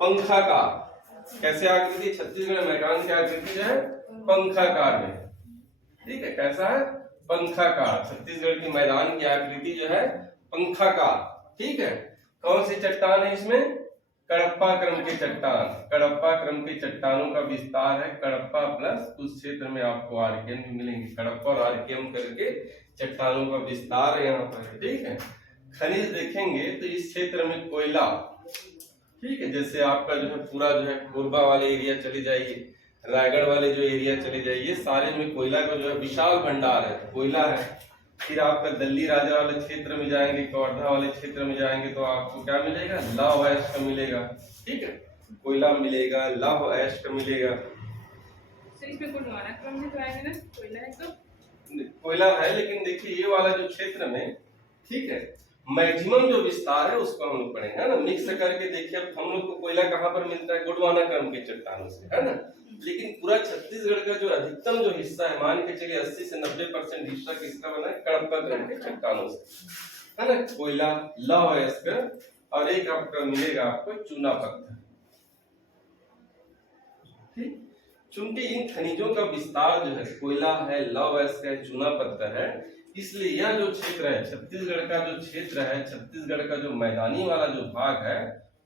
पंखाकार। कैसे आकृति, छत्तीसगढ़ मैदान की आकृति जो है पंखाकार में, ठीक है, कैसा है, पंखाकार। छत्तीसगढ़ की मैदान की आकृति जो है पंखाकार, ठीक है। कौन सी चट्टान है इसमें, कडप्पा क्रम के चट्टान, कडप्पा क्रम के चट्टानों का विस्तार है, कडप्पा प्लस उस क्षेत्र में आपको आर्कियम भी मिलेंगे, कडप्पा और आर्कियम करके चट्टानों का विस्तार है यहाँ पर, ठीक है। खनिज देखेंगे तो इस क्षेत्र में कोयला, ठीक है, जैसे आपका जो है पूरा जो है कोरबा वाले एरिया चले जाइए, रायगढ़ वाले जो एरिया चले जाइए, सारे में कोयला का जो है विशाल भंडार है, कोयला है। फिर आपका दिल्ली राजा वाले क्षेत्र में जाएंगे, कवर्धा वाले क्षेत्र में जाएंगे तो आपको क्या मिलेगा, लौह अयस्क मिलेगा, ठीक है, कोयला मिलेगा, लौह अयस्क मिलेगा। इसमें गुणवाना क्रम में तो आएगा ना, कोयला है तो कोयला है, लेकिन देखिए ये वाला जो क्षेत्र में, ठीक है, मैक्सिमम जो विस्तार है उसको हम लोग पढ़ेंगे, है ना। मिक्स करके देखिए अब हम लोग को कोयला कहाँ पर मिलता है, गोंडवाना क्रम के चट्टानों से, है ना। लेकिन पूरा छत्तीसगढ़ का जो अधिकतम जो हिस्सा है, मान के चलिए 80 से 90% हिस्सा किसका बना है, कडप्पा क्रम के चट्टानों से, है ना। कोयला, लौह अयस्क और एक आपका मिलेगा आपको चूना पत्थर, ठीक। चूंकि इन खनिजों का विस्तार जो है, कोयला है, लौह अयस्क है, चूना पत्थर है, इसलिए यह जो क्षेत्र है छत्तीसगढ़ का, जो क्षेत्र है छत्तीसगढ़ का, जो मैदानी वाला जो भाग है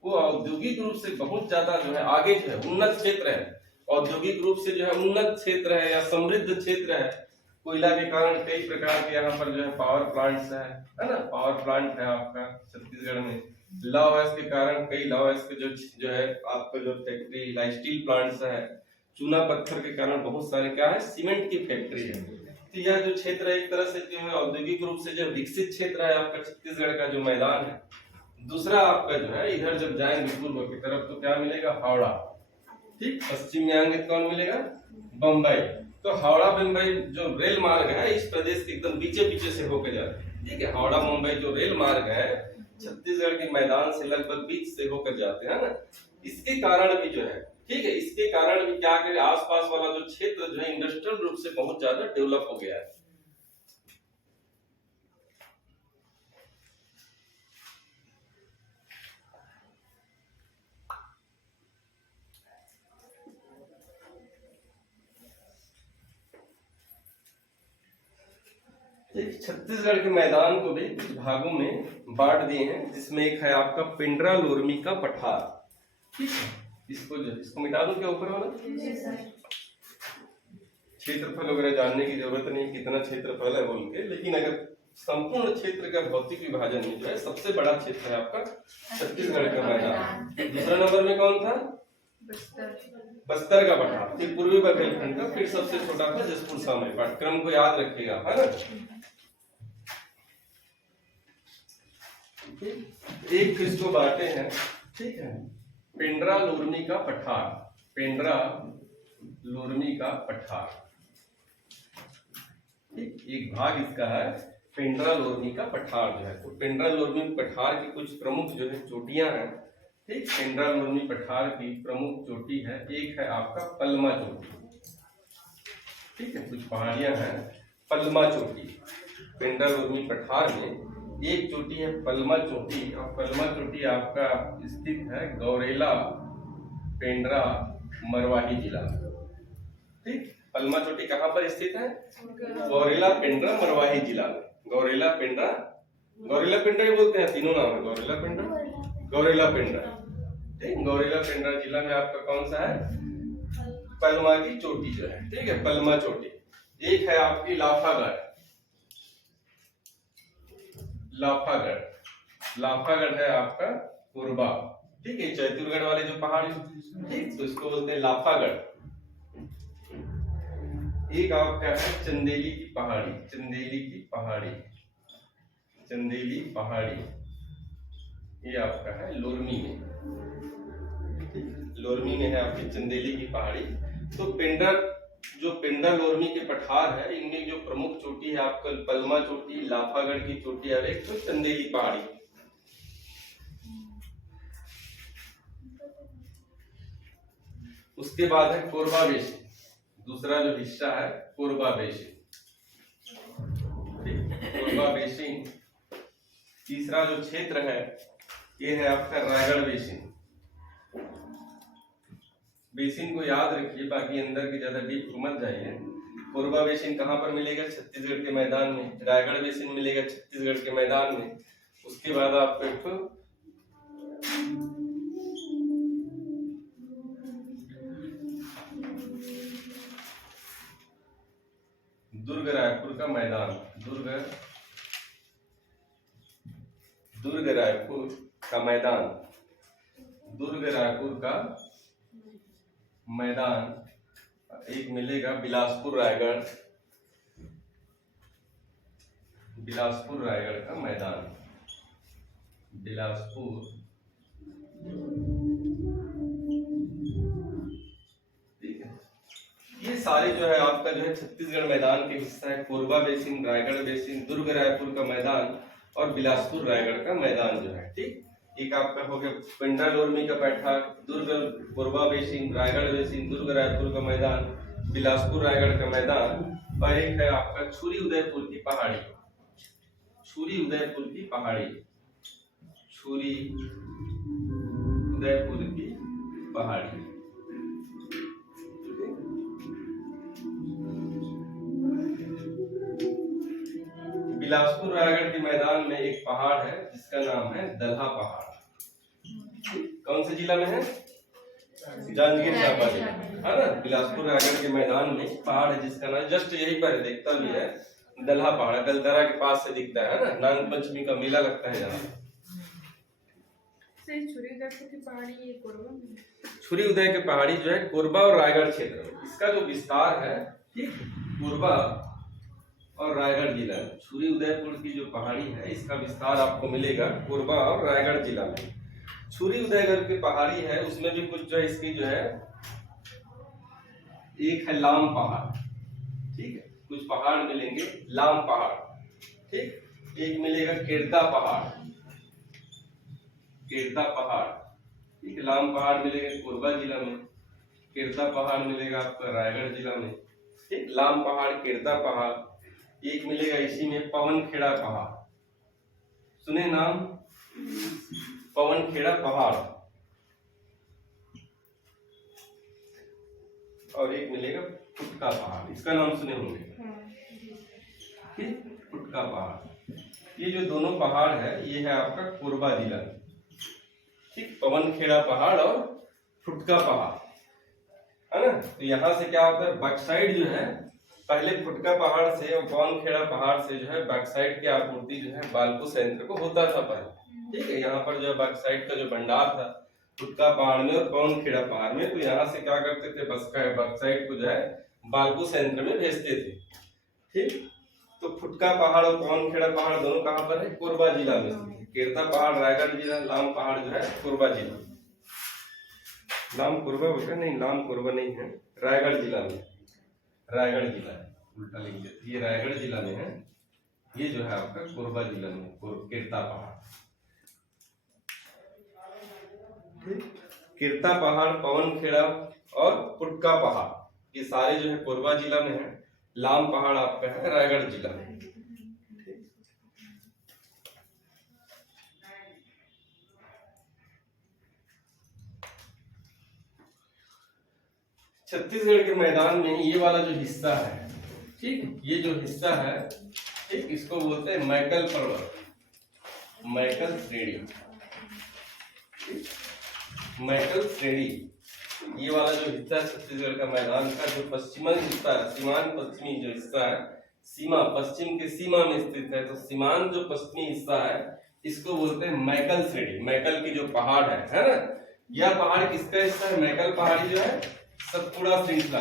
वो औद्योगिक रूप से बहुत ज्यादा जो है आगे है, उन्नत क्षेत्र है, औद्योगिक रूप से जो है उन्नत क्षेत्र है या समृद्ध क्षेत्र है। कोयला के कारण कई प्रकार के यहाँ पर जो है पावर प्लांट्स है ना, पावर प्लांट है आपका छत्तीसगढ़ में। लौह अयस्क के कारण कई लौह अयस्क जो है आपका जो फैक्ट्री, स्टील प्लांट्स है। चूना पत्थर के कारण बहुत सारे क्या है, सीमेंट की फैक्ट्री है। तो यह जो क्षेत्र है एक तरह से जो है औद्योगिक रूप से जो विकसित क्षेत्र है आपका छत्तीसगढ़ का जो मैदान है। दूसरा आपका जो है इधर जब जाएंगे पूर्व की तरफ तो क्या मिलेगा, हावड़ा, ठीक। पश्चिम में आएंगे कौन मिलेगा, बम्बई। तो हावड़ा मुंबई जो रेल मार्ग है इस प्रदेश के एकदम बीचे बीचे से होकर जाते हैं, ठीक है। हावड़ा मुंबई जो रेल मार्ग है छत्तीसगढ़ के मैदान से लगभग बीच से होकर जाते हैं ना। इसके कारण भी जो है, ठीक है, इसके कारण भी क्या करे, आसपास वाला जो क्षेत्र जो है इंडस्ट्रियल रूप से बहुत ज्यादा डेवलप हो गया है। छत्तीसगढ़ के मैदान को भी कुछ भागों में बांट दिए हैं, जिसमें एक है आपका पिंडरा लोरमी का पठार, ठीक है। इसको मिटा दूं क्या ऊपर वाला, क्षेत्रफल वगैरह जानने की जरूरत नहीं कितना क्षेत्रफल है बोल के, लेकिन अगर संपूर्ण क्षेत्र का भौतिक विभाजन में जो है सबसे बड़ा क्षेत्र है आपका छत्तीसगढ़ का मैदान। दूसरा नंबर में कौन था, बस्तर का पठार, फिर पूर्वी बघेलखंड का, फिर सबसे छोटा था जसपुर सामरी पाठ। क्रम को याद रखिएगा, है ना। एक इसको बांटे हैं, ठीक है, पेंड्रा लोरमी का पठार, पेंड्रा लोरमी का पठार, एक भाग इसका है पेंड्रा लोरमी का पठार जो है। तो पेंड्रा लोरमी पठार की कुछ प्रमुख जो है चोटियां हैं, ठीक। पेंड्रा लोरमी पठार की प्रमुख चोटी है, एक है आपका पलमा चोटी, ठीक है। कुछ पहाड़ियां हैं पलमा चोटी, पेंड्रा लोरमी पठार में एक चोटी है पलमा चोटी, और पलमा चोटी आपका स्थित है गौरेला पेंड्रा मरवाही जिला, ठीक। पलमा चोटी कहाँ पर स्थित है? गौरेला पेंड्रा मरवाही जिला में। गौरेला पेंड्रा ही बोलते हैं, तीनों नाम है, गौरेला पेंड्रा, ठीक। गौरेला पेंड्रा जिला में आपका कौन सा है? पलमा की चोटी जो है, ठीक है, पलमा चोटी। एक है आपकी लाफागढ़, लाफागढ़ है आपका कोरबा, ठीक है, चैतुरगढ़ वाले जो पहाड़, ठीक, तो इसको बोलते हैं लाफागढ़। एक आपका है चंदेली की पहाड़ी, चंदेली पहाड़ी, ये आपका है लोरमी में, लोरमी में है आपकी चंदेली की पहाड़ी। तो पेंड्रा लोरमी के पठार है, इनमें जो प्रमुख चोटी है आपका पलमा चोटी, लाफागढ़ की चोटी और एक तो चंदेली पहाड़ी। उसके बाद है कोरबा बेसिन, दूसरा जो हिस्सा है कोरबा बेसिन, कोरबा बेसिन। तीसरा जो क्षेत्र है ये है आपका रायगढ़ बेसिन। बेसिन को याद रखिए, बाकी अंदर की ज्यादा डीप मत जाइए। कोरबा बेसिन कहाँ पर मिलेगा? छत्तीसगढ़ के मैदान में। रायगढ़ बेसिन मिलेगा छत्तीसगढ़ के मैदान में। उसके बाद आपको एक दुर्ग रायपुर का मैदान, दुर्ग रायपुर का मैदान, दुर्ग रायपुर का मैदान। एक मिलेगा बिलासपुर रायगढ़ का मैदान, बिलासपुर, ठीक है। ये सारे जो है आपका जो है छत्तीसगढ़ मैदान के हिस्सा है। कोरबा बेसिन, रायगढ़ बेसिन, दुर्ग रायपुर का मैदान और बिलासपुर रायगढ़ का मैदान जो है, ठीक। एक आपका हो गया पेंड्रा लोरमी का पठार, दुर्ग कोरबा बेसिन, रायगढ़ बेसिन, दुर्ग रायपुर का मैदान, बिलासपुर रायगढ़ का मैदान, और एक है आपका छुरी उदयपुर की पहाड़ी, छुरी उदयपुर की पहाड़ी, छुरी उदयपुर की पहाड़ी। बिलासपुर रायगढ़ के मैदान में एक पहाड़ है जिसका नाम है दल्हा पहाड़। कौन से जिला में है? जांजगीर चांपा जिला, है ना। बिलासपुर रायगढ़ के मैदान में पहाड़ है जिसका नाम जस्ट यही पर देखता भी है, दल्हा पहाड़, गलदरा के पास से दिखता है ना। नाग पंचमी का मेला लगता है जहाँ। छुरी उदय के पहाड़ी जो है कोरबा और रायगढ़ क्षेत्र में। इसका जो विस्तार है, ठीक, कोरबा और रायगढ़ जिला में। छुरी उदयपुर की जो पहाड़ी है इसका विस्तार आपको मिलेगा कोरबा और रायगढ़ जिला में। छुरी उदयगढ़ की पहाड़ी है, उसमें भी कुछ जो है इसकी जो है, एक है लाम पहाड़, ठीक है, कुछ पहाड़ मिलेंगे लाम पहाड़, ठीक। एक मिलेगा केरता पहाड़, ठीक। लाम पहाड़ मिलेगा कोरबा जिला में, केरता पहाड़ मिलेगा आपका रायगढ़ जिला में, ठीक। लाम पहाड़, केरता पहाड़। एक मिलेगा इसी में पवनखेड़ा पहाड़, सुने नाम? पवनखेड़ा पहाड़। और एक मिलेगा फुटका पहाड़, इसका नाम सुने होंगे, ठीक, फुटका पहाड़। ये जो दोनों पहाड़ है ये है आपका कोरबा जिला, ठीक। पवनखेड़ा पहाड़ और फुटका पहाड़, है ना। तो यहाँ से क्या होता है, बक्साइड जो है, पहले फुटका पहाड़ से और पवनखेड़ा पहाड़ से जो है बक्साइड की आपूर्ति जो है बालको संयंत्र को होता था पहले, ठीक है। यहाँ पर जो है बक्साइड का जो भंडार था फुटका पहाड़ में और पवनखेड़ा पहाड़ में, तो यहाँ से क्या करते थे, बक्साइड को जो है बालको संयंत्र में भेजते थे, ठीक। तो फुटका पहाड़ और पवनखेड़ा पहाड़ दोनों कहाँ पर है? कोरबा जिला में। केरता पहाड़ रायगढ़ जिला, लाम पहाड़ जो है कोरबा जिला। लाम कोरबा बोलते हैं, नहीं लाम कोरबा नहीं है, रायगढ़ जिला में, रायगढ़ जिला है, उल्टा लिख दिया, ये रायगढ़ जिला में है। ये जो है आपका कोरबा जिला में, किरता पहाड़। किरता पहाड़, पवन खेड़ा और पुटका पहाड़, ये सारे जो है कोरबा जिला में है। लाम पहाड़ आपका है रायगढ़ जिला में। छत्तीसगढ़ के मैदान में ये वाला जो हिस्सा है, ठीक, ये जो हिस्सा है, ठीक, इसको बोलते हैं मैकल पर्वत, मैकल श्रेणी, मैकल श्रेणी। ये वाला जो हिस्सा है छत्तीसगढ़ का मैदान का, जो पश्चिमी हिस्सा है, सीमांत पश्चिमी जो हिस्सा है, सीमा पश्चिम के सीमा में स्थित है, तो सीमांत जो पश्चिमी हिस्सा है इसको बोलते हैं मैकल श्रेणी। मैकल की जो पहाड़ है ना, यह पहाड़ किसका हिस्सा है? मैकल पहाड़ी जो है सतपुड़ा श्रृंखला,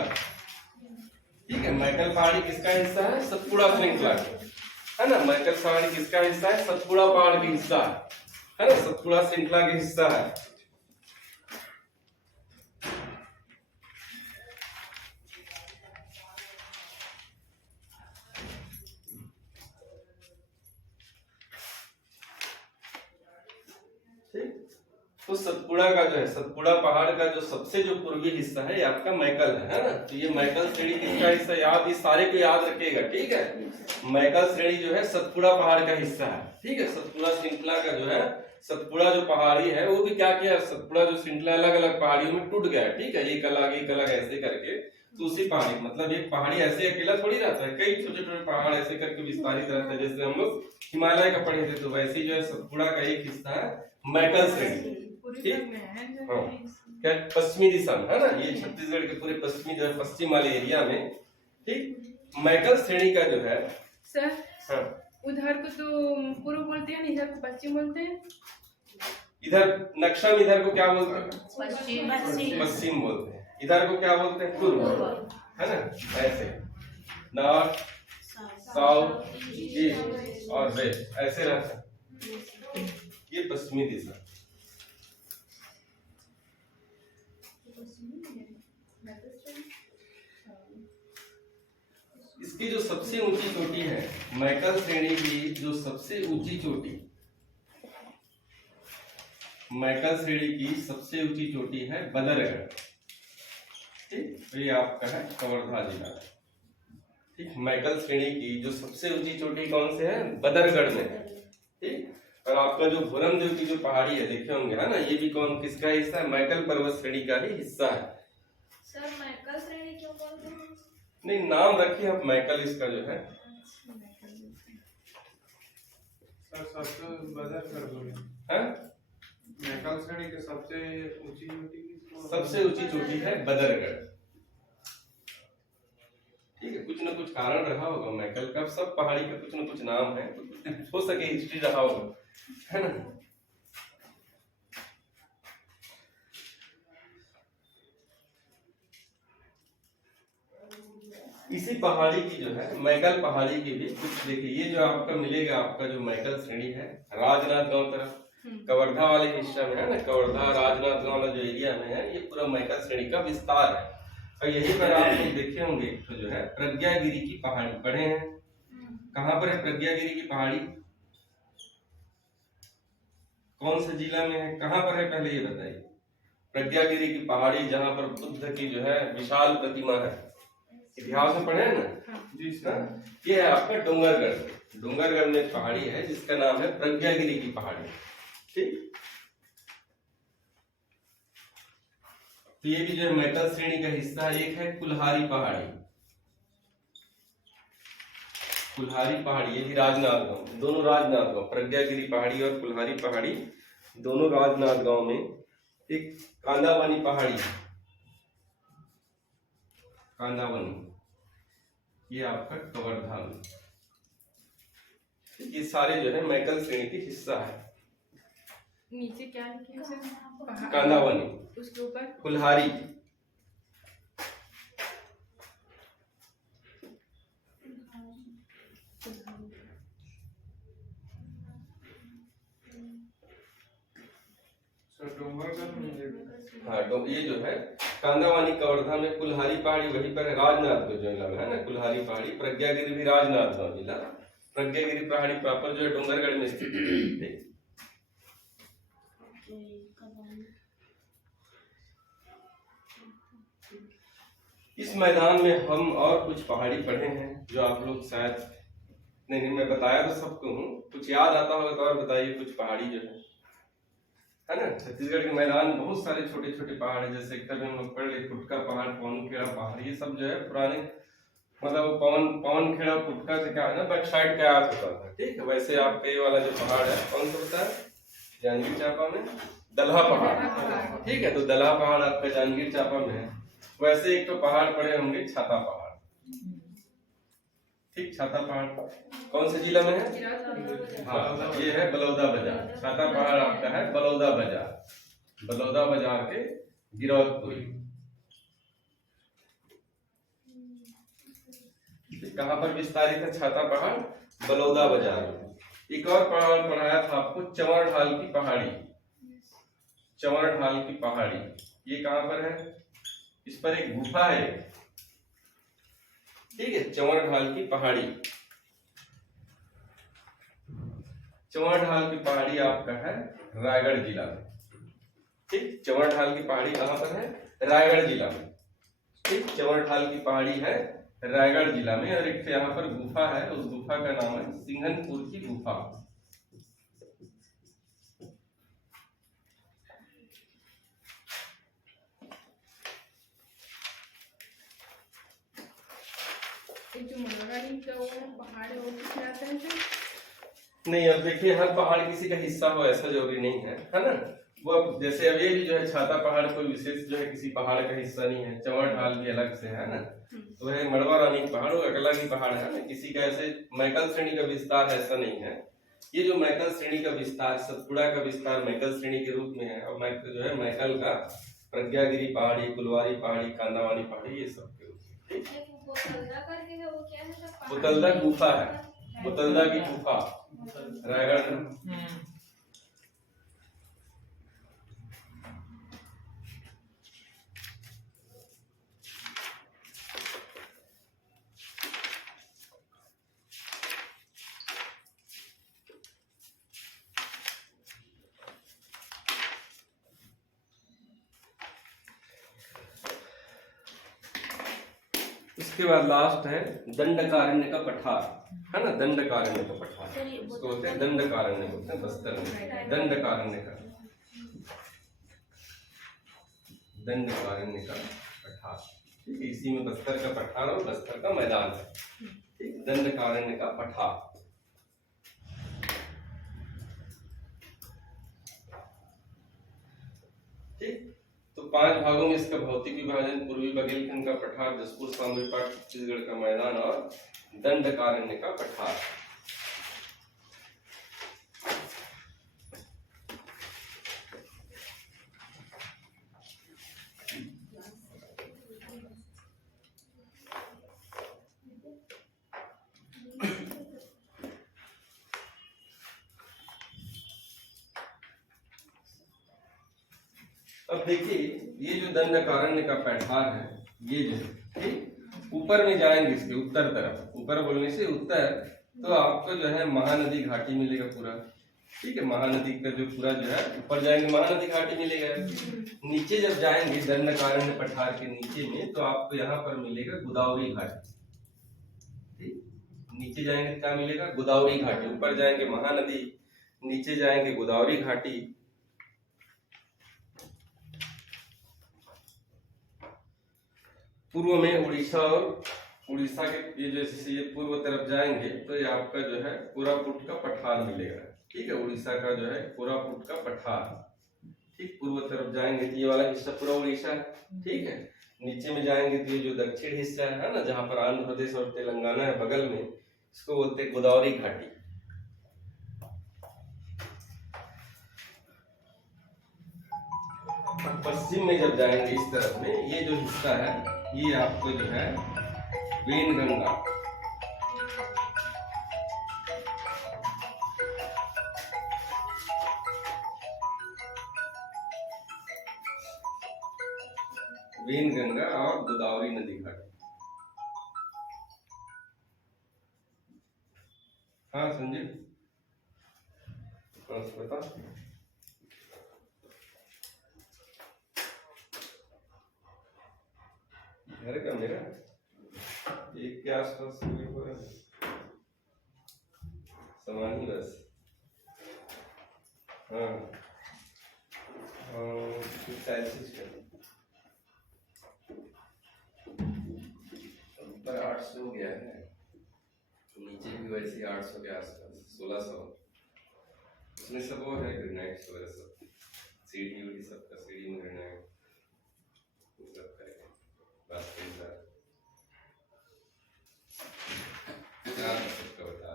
ठीक है। मैकल पहाड़ी किसका हिस्सा है? सतपुड़ा श्रृंखला, है ना। मैकल पहाड़ी किसका हिस्सा है? सतपुड़ा पहाड़ का हिस्सा है ना, सतपुड़ा श्रृंखला का हिस्सा है। तो सतपुड़ा का जो है, सतपुड़ा पहाड़ का जो सबसे जो पूर्वी हिस्सा है ये आपका मैकल है ना। तो ये मैकल श्रेणी किसका हिस्सा, याद, इस सारे को याद रखिएगा, ठीक है। मैकल श्रेणी जो है सतपुड़ा पहाड़ का हिस्सा है, ठीक है। सतपुड़ा श्रृंखला का जो है, सतपुड़ा जो पहाड़ी है वो भी क्या किया, सतपुड़ा जो श्रृंखला अलग अलग पहाड़ियों में टूट गया, ठीक है। एक अलग ऐसे करके, तो उसी पहाड़ी, मतलब एक पहाड़ी ऐसे अकेला थोड़ी रहता है, कई छोटे छोटे पहाड़ ऐसे करके विस्तारित रहता है। जैसे हम लोग हिमालय का पढ़े थे, तो वैसे जो है सतपुड़ा का एक हिस्सा है मैकल श्रेणी, ठीक। हाँ, क्या पश्चिमी दिशा में है ना, ये छत्तीसगढ़ के पूरे पश्चिमी जो है, पश्चिम वाले एरिया में, ठीक। मैकल श्रेणी का जो है सर, हाँ, उधर को तो पूर्व बोलते हैं, इधर को पश्चिम बोलते हैं। इधर नक्शा में इधर को क्या बोलते हैं? पश्चिम। पश्चिम बोलते हैं। इधर को क्या बोलते हैं? पूर्व, है ना। ऐसे नॉर्थ, साउथ, ईस्ट और वेस्ट ऐसे रहता है, ये पश्चिमी दिशा। इसकी जो सबसे ऊंची चोटी है, मैकल श्रेणी की जो सबसे ऊंची चोटी, मैकल श्रेणी की सबसे ऊंची चोटी है बदरगढ़, ठीक। तो ये आपका है कवर्धा जिला, ठीक। मैकल श्रेणी की जो सबसे ऊंची चोटी कौन से है? बदरगढ़ में है, ठीक। और आपका जो भोरमदेव की जो पहाड़ी है, देखे होंगे, है ना, ये भी कौन किसका हिस्सा है? मैकल पर्वत श्रेणी का ही हिस्सा है। सर मैकल श्रेणी क्यों बोलते हैं? नहीं, नाम रखिए आप मैकल इसका जो है। सर सबसे बदर कर दोगे, है? मैकल श्रेणी के सबसे ऊंची चोटी सबसे ऊंची चोटी है बदरगढ़, ठीक है। कुछ ना कुछ कारण रहा होगा मैकल का, सब पहाड़ी का कुछ ना कुछ नाम है, हो सके हिस्ट्री रहा होगा, है ना। इसी पहाड़ी की जो है, मैकल पहाड़ी की भी कुछ देखिए, ये जो आपका मिलेगा, आपका जो मैकल श्रेणी है राजनांदगांव तरफ, कवर्धा वाले हिस्सा में है ना, कवर्धा राजनांदगांव वाला जो एरिया में है, ये पूरा मैकल श्रेणी का विस्तार है। और यही पर आप लोग देखे होंगे तो जो है प्रज्ञागिरी की पहाड़ी पढ़े हैं। कहाँ पर है प्रज्ञागिरी की पहाड़ी? कौन से जिला में है, कहाँ पर है, पहले ये बताइए। प्रज्ञागिरी की पहाड़ी, जहाँ पर बुद्ध की जो है विशाल प्रतिमा है, इतिहास में पढ़े ना जी सर। ये है आपका डोंगरगढ़, डोंगरगढ़ में एक पहाड़ी है जिसका नाम है प्रज्ञागिरी की पहाड़ी, ठीक। तो ये भी जो है मैकल श्रेणी का हिस्सा। एक है कुल्हारी पहाड़ी, कुल्हारी पहाड़ी, ये भी राजनांदगांव, दोनों राजनांदगांव, प्रज्ञागिरी पहाड़ी और कुल्हारी पहाड़ी दोनों राजनांदगांव में। एक कांदावनी पहाड़ी, कांदावनी, ये आपका कवर्धा में। ये सारे जो है मैकल श्रेणी के हिस्सा है। नीचे क्या लिखे हैं सर? कांदावनी, उसके ऊपर कुल्हारी, हाँ ये जो है कांदावानी कवर्धा में कुल्हारी पहाड़ी वहीं पर है, राजनांदगांव जिला में है ना कुल्हारी पहाड़ी। प्रज्ञागिरी भी राजनांदगांव जिला। प्रज्ञागिरी पहाड़ी प्रॉपर जो है डोंगरगढ़ में स्थित है। इस मैदान में हम और कुछ पहाड़ी पढ़े हैं जो आप लोग शायद नहीं, मैं बताया तो सबको हूँ, कुछ याद आता होगा तो और बताइए कुछ पहाड़ी जो है ना। छत्तीसगढ़ के मैदान में बहुत सारे छोटे छोटे पहाड़ है, जैसे सेक्टर में हम लोग पढ़ ले पुटका पहाड़, पवनखेड़ा पहाड़, ये सब जो है पुराने मतलब पवनखेड़ा पुटका से क्या है ना बैक साइड का याद होता था। ठीक है, वैसे आपका ये वाला जो पहाड़ है कौन सा होता है जांजगीर चांपा में दलहा पहाड़। ठीक है, तो दलहा पहाड़ आपका जांजगीर चांपा में है। वैसे एक तो पहाड़ पड़े होंगे छाता पहाड़। ठीक, छाता पहाड़ कौन से जिला में है? हाँ, ये है बलौदा बाजार। छाता पहाड़ आपका है बलौदा बाजार, बलौदा बाजार के गिरौदपुरी। कहाँ पर विस्तारित है छाता पहाड़? बलौदा बाजार में। एक और पहाड़ पढ़ाया था आपको चंवर ढाल की पहाड़ी। चंवर ढाल की पहाड़ी ये कहाँ पर है? इस पर एक गुफा है। ठीक है, चंवर ढाल की पहाड़ी। चंवर ढाल की पहाड़ी आपका है रायगढ़ जिला में। ठीक, चंवर ढाल की पहाड़ी कहां पर है? रायगढ़ जिला में। ठीक, चंवर ढाल की पहाड़ी है रायगढ़ जिला में। और एक यहाँ पर गुफा है, उस गुफा का नाम है सिंघनपुर की गुफा। जो महारानी का वो पहाड़ है वो किस आता है सर? नहीं, अब देखिए हर पहाड़ किसी का हिस्सा हो ऐसा जरूरी नहीं है ना। वो अब जैसे अब ये भी जो है छाता पहाड़ कोई विशेष जो है किसी पहाड़ का हिस्सा नहीं है। चंवर ढाल भी अलग से है ना। तो है मड़वा रानी पहाड़ वो अलग ही पहाड़ है ना, किसी का ऐसे मैकल श्रेणी का विस्तार ऐसा नहीं है। ये जो मैकल श्रेणी का विस्तार, सतपुड़ा का विस्तार मैकल श्रेणी के रूप में है। और मैकल जो है मैकल का प्रज्ञागिरी पहाड़ी, कुलवारी पहाड़ी, कांदावानी पहाड़ी, ये सब के रूप में। बुतलदा गुफा है, बुतलदा की गुफा रायगढ़ में। इसके बाद लास्ट है दंडकारण्य का पठार, है ना। दंडकारण्य का पठार इसको बोलते हैं दंडकारण्य, बोलते हैं बस्तर में दंडकारण्य का, दंडकारण्य का पठार। ठीक है, इसी में बस्तर का पठार और बस्तर का मैदान है। ठीक, दंडकारण्य का पठार। ठीक, तो 5 भागों में इसका भौतिक विभाजन: पूर्वी बघेलखंड का पठार, जसपुर सामरी पाठ, छत्तीसगढ़ का मैदान और दंडकारण्य का पठार। अब देखिए ये जो दंडकारण्य का पठार है, ये जो ठीक ऊपर में जाएंगे इसके उत्तर तरफ, ऊपर बोलने से उत्तर, तो आपको जो है महानदी घाटी मिलेगा पूरा। ठीक है, महानदी का जो पूरा जो है ऊपर जाएंगे महानदी घाटी मिलेगा। नीचे जब जाएंगे दंडकारण्य पठार के नीचे में, तो आपको यहाँ पर मिलेगा गोदावरी घाटी। ठीक, नीचे जाएंगे क्या मिलेगा? गोदावरी घाटी। ऊपर जाएंगे महानदी, नीचे जाएंगे गोदावरी घाटी। पूर्व में उड़ीसा, और उड़ीसा के ये जैसे ये पूर्व तरफ जाएंगे तो ये आपका जो है कोरापुट का पठार मिलेगा। ठीक है, उड़ीसा का जो है कोरापुट का पठार। ठीक, पूर्व तरफ जाएंगे तो ये वाला हिस्सा पूरा उड़ीसा है। ठीक है, नीचे में जाएंगे तो ये जो दक्षिण हिस्सा है ना, जहाँ पर आंध्र प्रदेश और तेलंगाना है बगल में, इसको बोलते हैं गोदावरी घाटी। पश्चिम में जब जाएंगे इस तरफ में, ये जो हिस्सा है ये आपको जो है वेनगंगा, वेनगंगा और गोदावरी नदी घाटी। हाँ संजीव, बता। घर का मेरा एक के आसपास हो रहा है सामान ही बस। हाँ ऊपर 800 हो गया है, नीचे भी वैसे 800 के आसपास 1600। उसमें सब वो है ग्रेनाइट वगैरह सब, सीढ़ी उड़ी सबका, सीढ़ी में ग्रेनाइट सब करेंगे। बात क्या सबका बता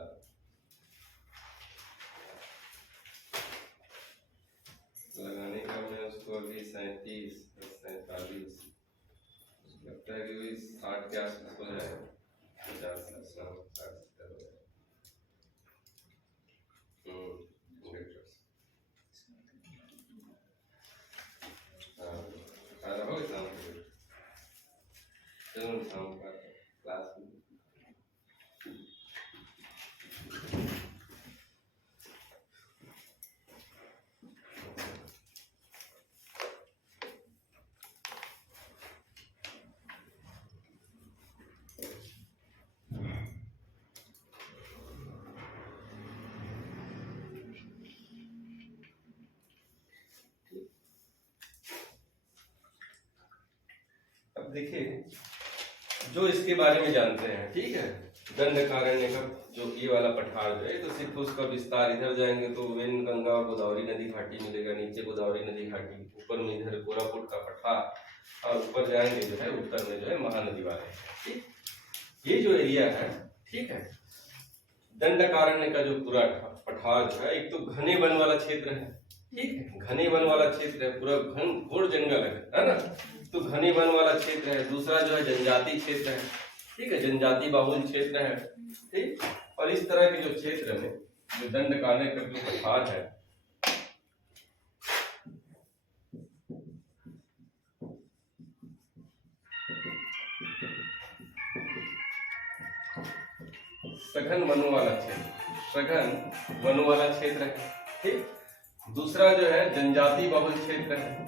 लगाने का मैं उसको अभी 37 47 लगता है कि वही 60 के आसपास हो जाएगा, 50 60 70 हो जाएगा। शाम का क्लास में देखिए, जो इसके बारे में जानते हैं, ठीक है, दंडकारण्य का जो ये वाला पठार जो है, तो सिर्फ उसका विस्तार, इधर जाएंगे तो वेनगंगा और गोदावरी नदी घाटी मिलेगा, नीचे गोदावरी नदी घाटी, ऊपर में इधर कोरापुट का पठार, और ऊपर जाएंगे जो है उत्तर में जो है महानदी वाले। ठीक, ये जो एरिया है, ठीक है, दंडकारण्य का जो पूरा पठार जो है, एक तो घने वन वाला क्षेत्र है, ठीक है, घने वन वाला क्षेत्र है, पूरा घोर जंगल है ना, तो घने वन वाला क्षेत्र है। दूसरा जो है जनजाति क्षेत्र है, ठीक है, जनजाति बाहुल क्षेत्र है, ठीक। और इस तरह के जो क्षेत्र में जो दंडकारण्य का जो पठार है, सघन वनों वाला क्षेत्र, सघन वनों वाला क्षेत्र है, ठीक। दूसरा जो है जनजाति बहुल क्षेत्र है,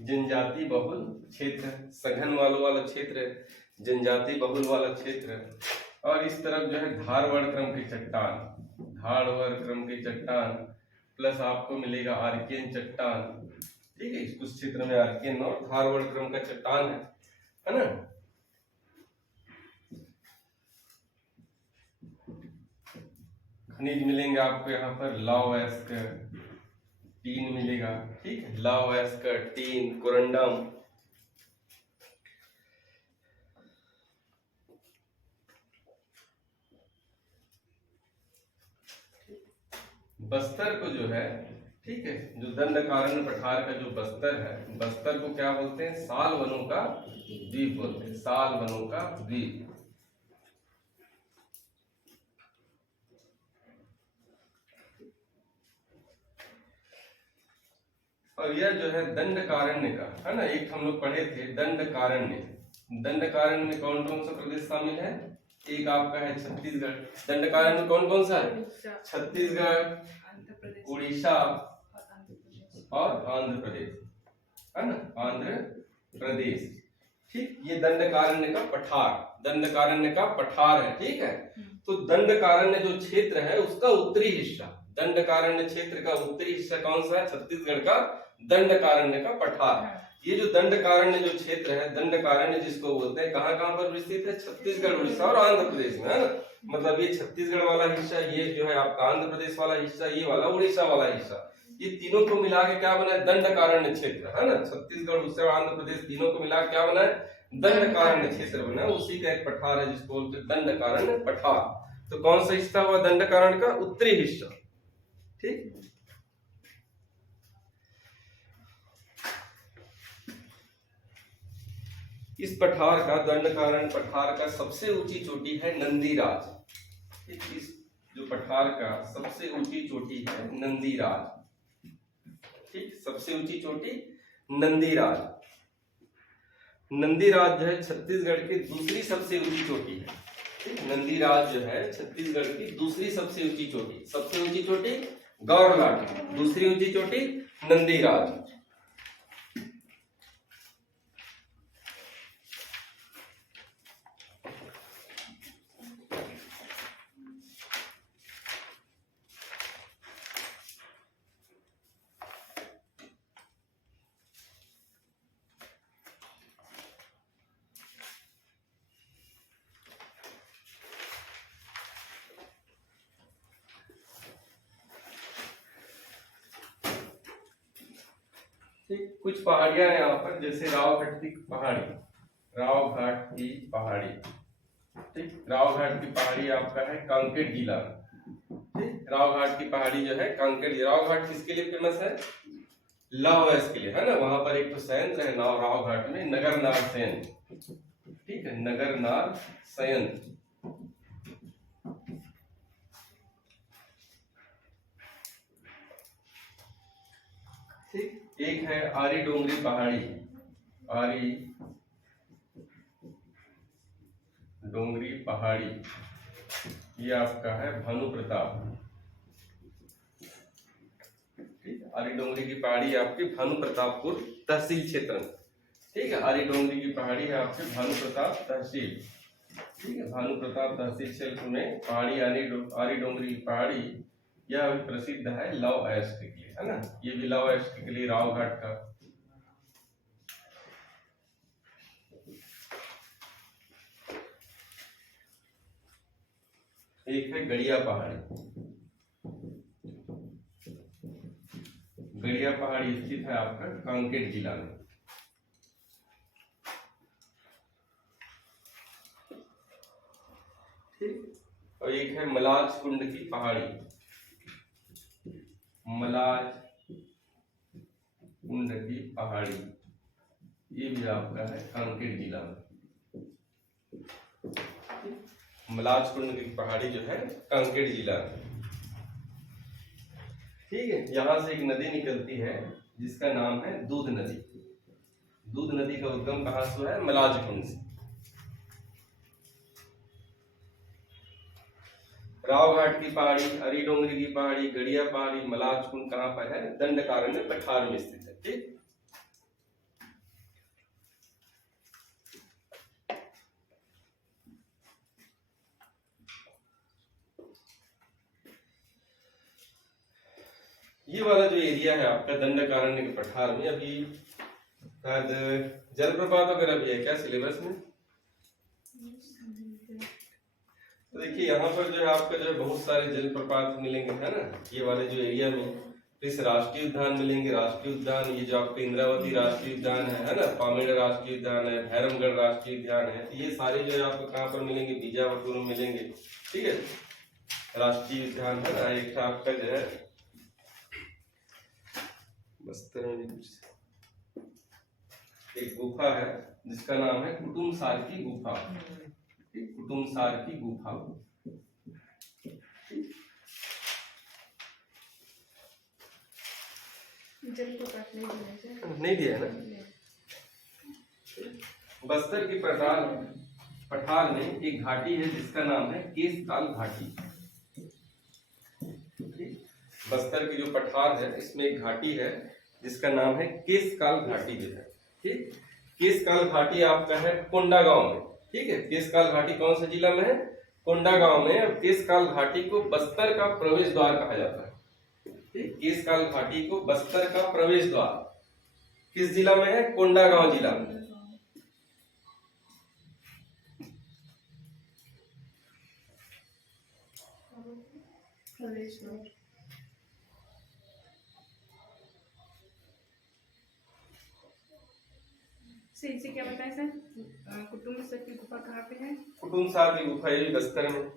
जनजाति बहुल क्षेत्र, सघन वालों वाला क्षेत्र है, जनजाति बहुल वाला क्षेत्र है। और इस तरफ जो है धारवड़ क्रम की चट्टान, धारवड़ क्रम की चट्टान प्लस आपको मिलेगा आर्कियन चट्टान, ठीक है, कुछ क्षेत्र में आर्कियन और धारवड़ क्रम का चट्टान है ना। खनिज मिलेंगे आपको यहाँ पर, लाओएस्क टीन मिलेगा, ठीक है, लाओएस्क टीन, कोरंडम। बस्तर को जो है, ठीक है, जो दंडकारण्य पठार का जो बस्तर है, बस्तर को क्या बोलते हैं, साल वनों का द्वीप बोलते हैं, साल वनों का द्वीप। और यह जो है दंडकारण्य का है ना, एक हम लोग पढ़े थे दंडकारण्य। दंडकारण्य में कौन कौन सा प्रदेश शामिल है, एक आपका है छत्तीसगढ़। दंडकारण्य में कौन कौन सा है, छत्तीसगढ़, उड़ीसा और आंध्र प्रदेश, है ना, आंध्र प्रदेश, ठीक। ये दंडकारण्य का पठार, दंडकारण्य का पठार है, ठीक है। तो दंडकारण्य जो क्षेत्र है उसका उत्तरी हिस्सा, दंडकारण्य क्षेत्र का उत्तरी हिस्सा कौन सा है, छत्तीसगढ़ का दंडकारण्य का पठार। ये जो दंडकारण्य जो क्षेत्र है, दंडकारण्य जिसको बोलते हैं, कहाँ कहाँ पर विस्तृत है, छत्तीसगढ़, उड़ीसा और आंध्र प्रदेश में, है ना। मतलब ये छत्तीसगढ़ वाला हिस्सा, ये जो है आपका आंध्र प्रदेश वाला हिस्सा, ये वाला उड़ीसा वाला हिस्सा, ये तीनों को मिला के क्या बना है, दंडकारण्य क्षेत्र, है ना। छत्तीसगढ़, उड़ीसा और आंध्र प्रदेश तीनों को मिला क्या बना है, दंडकारण्य क्षेत्र बना है। उसी का एक पठार है जिसको बोलते हैं दंडकारण्य पठार। तो कौन सा हिस्सा हुआ दंडकारण्य का, उत्तरी हिस्सा, ठीक। इस पठार का, दंडकारण्य पठार का सबसे ऊंची चोटी है नंदीराज। इस जो पठार का सबसे ऊंची चोटी है नंदीराज। ठीक, सबसे ऊंची चोटी नंदीराज। नंदीराज जो है छत्तीसगढ़ की दूसरी सबसे ऊंची चोटी है। ठीक, नंदीराज जो है छत्तीसगढ़ की दूसरी सबसे ऊंची चोटी। सबसे ऊंची चोटी गौरलाट, दूसरी ऊंची चोटी नंदीराज। ठीक, कुछ पहाड़ियां हैं यहाँ पर, जैसे रावघाट की पहाड़ी, रावघाट की पहाड़ी। ठीक, रावघाट की पहाड़ी आपका है कांकेर जिला में। ठीक, रावघाट की पहाड़ी जो है कांकेर। रावघाट किसके लिए फेमस है? लौह अयस्क के लिए, है ना। वहां पर एक तो संयंत्र है रावघाट में, नगरनार संयंत्र। ठीक है, नगरनार संयंत्र। ठीक, एक है आरी डोंगरी पहाड़ी, आरी डोंगरी पहाड़ी, ये आपका है भानु प्रताप। ठीक, आरी डोंगरी की पहाड़ी आपके भानु प्रतापपुर तहसील क्षेत्र में। ठीक है, आरी डोंगरी की पहाड़ी है आपके भानु प्रताप तहसील। ठीक है, भानु प्रताप तहसील क्षेत्र में पहाड़ी आरी डोंगरी की पहाड़ी, यह अभी प्रसिद्ध है लौह अयस्क के लिए, है ना। ये भी लौह अयस्क के लिए रावघाट का। एक है गड़िया पहाड़ी। गड़िया पहाड़ी स्थित है आपका कांकेर जिला में। ठीक, और एक है मलाज कुंड की पहाड़ी, मलाज कुंड की पहाड़ी, ये भी आपका है कांकेर जिला में। मलाज कुंड की पहाड़ी जो है कांकेर जिला में। ठीक है, यहां से एक नदी निकलती है जिसका नाम है दूध नदी। दूध नदी का उद्गम कहां से हुआ है? मलाज कुंड से। रावघाट की पहाड़ी, अरी डोंगरी की पहाड़ी, गड़िया पहाड़ी, मलाज कुंड कहां पर है? दंडकारण्य पठार में स्थित है। ठीक, ये वाला जो एरिया है आपका दंडकारण्य के पठार में, अभी शायद जलप्रपात वगैरह भी है क्या सिलेबस में? तो देखिए यहाँ पर जो है आपका जो है बहुत सारे जलप्रपात मिलेंगे, है ना। ये वाले जो एरिया में इस राष्ट्रीय उद्यान मिलेंगे। राष्ट्रीय उद्यान ये जो आपके इंद्रावती राष्ट्रीय उद्यान है ना, पामेड़ राष्ट्रीय उद्यान है, भैरमगढ़ राष्ट्रीय उद्यान है, तो ये सारे जो है आपको कहाँ पर मिलेंगे? बीजापुर में मिलेंगे। ठीक है, राष्ट्रीय उद्यान है ना। एक आपका जो है बस्तर में कुछ एक गुफा है जिसका नाम है कुटुमसार की गुफा। कुटुमसार की गुफा। नहीं दिया है ना। बस्तर की पठार में एक घाटी है जिसका नाम है केशकाल घाटी। बस्तर की जो पठार है इसमें एक घाटी है जिसका नाम है केशकाल घाटी जो है। ठीक, केशकाल घाटी आपका है कोंडागांव में। ठीक है, केशकाल घाटी कौन से जिला में है? कोंडागांव में। और केशकाल घाटी को बस्तर का प्रवेश द्वार कहा जाता है। ठीक, केशकाल घाटी को बस्तर का प्रवेश द्वार किस जिला में है? कोंडागांव जिला में। इसे क्या बताएं सर? कुटुम्बसार की गुफा कहाँ पे है? कुटुम्बसार की गुफा ये बस्तर में।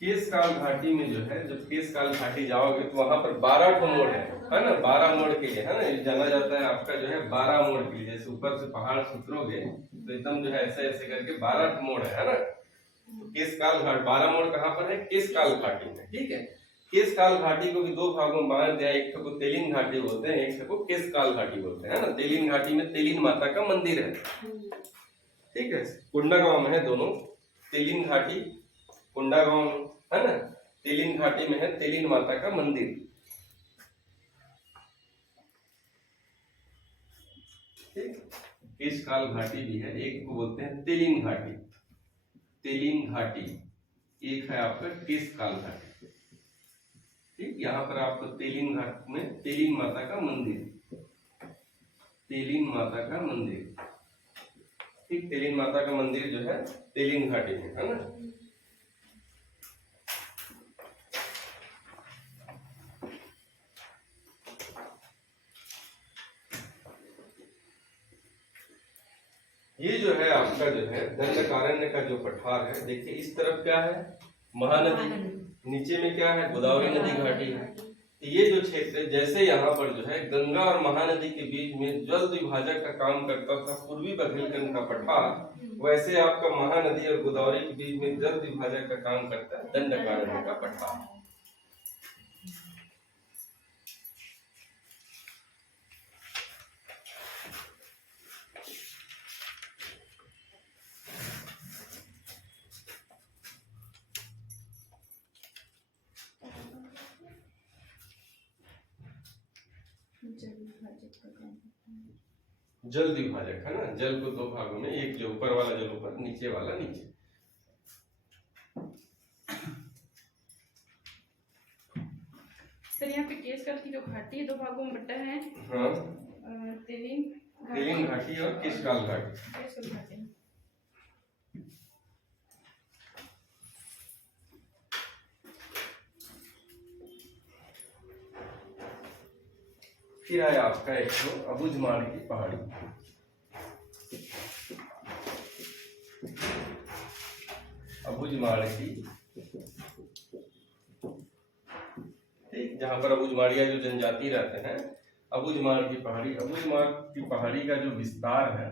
केशकाल घाटी में जो है, जब केशकाल घाटी जाओगे तो वहां पर 12 मोड़ है ना, 12 मोड़ के लिए है ना, ये जाना जाता है आपका जो है 12 मोड़ के लिए। जैसे ऊपर से पहाड़ से उतरोगे तो एकदम जो है ऐसे ऐसे करके 12 मोड़ है ना। तो केशकाल घाट 12 मोड़ कहाँ पर है? केशकाल घाटी में। ठीक है, केशकाल घाटी को भी दो भागों में बांट दिया, एक को तेलिन घाटी बोलते हैं, एक को केशकाल घाटी बोलते हैं ना। तेलिन घाटी में तेलिन माता का मंदिर है, ठीक है, कोंडागांव में है दोनों। तेलिन घाटी कोंडागांव में है ना, तेलिन घाटी में है तेलिन माता का मंदिर। ठीक, केशकाल घाटी भी है, एक को बोलते हैं तेलिन घाटी, तेलिन घाटी, एक है आपका केशकाल घाटी। ठीक, यहाँ पर आपको तेलिन घाट में तेलिन माता का मंदिर, तेलिन माता का मंदिर। ठीक, तेलिन माता का मंदिर जो है तेलिन घाटी में है ना। ये जो है आपका जो है दंडकारण्य का जो पठार है, देखिए इस तरफ क्या है? महानदी, नीचे में क्या है? गोदावरी नदी घाटी है। ये जो क्षेत्र, जैसे यहाँ पर जो है गंगा और महानदी के बीच में जल विभाजक का काम करता था पूर्वी बघेलखंड का पठार, वैसे आपका महानदी और गोदावरी के बीच में जल विभाजक का काम करता है दंडकारण्य का पठार। जल विभाजक है ना, जल को दो भागों में, एक जो ऊपर वाला जल ऊपर, नीचे वाला नीचे। सर यहाँ पे केशकाल की जो घाटी है दो भागों में बटा है। हाँ, तेलिन घाटी और केशकाल घाटी। केशकाल घाटी। फिर आया आपका एक तो अबुझमाड़ की पहाड़ी। अबुझमाड़ की, ठीक, जहां पर अबुझमाड़िया जो जनजाति रहते हैं, अबुझमाड़ की पहाड़ी। अबुझमाड़ की पहाड़ी का जो विस्तार है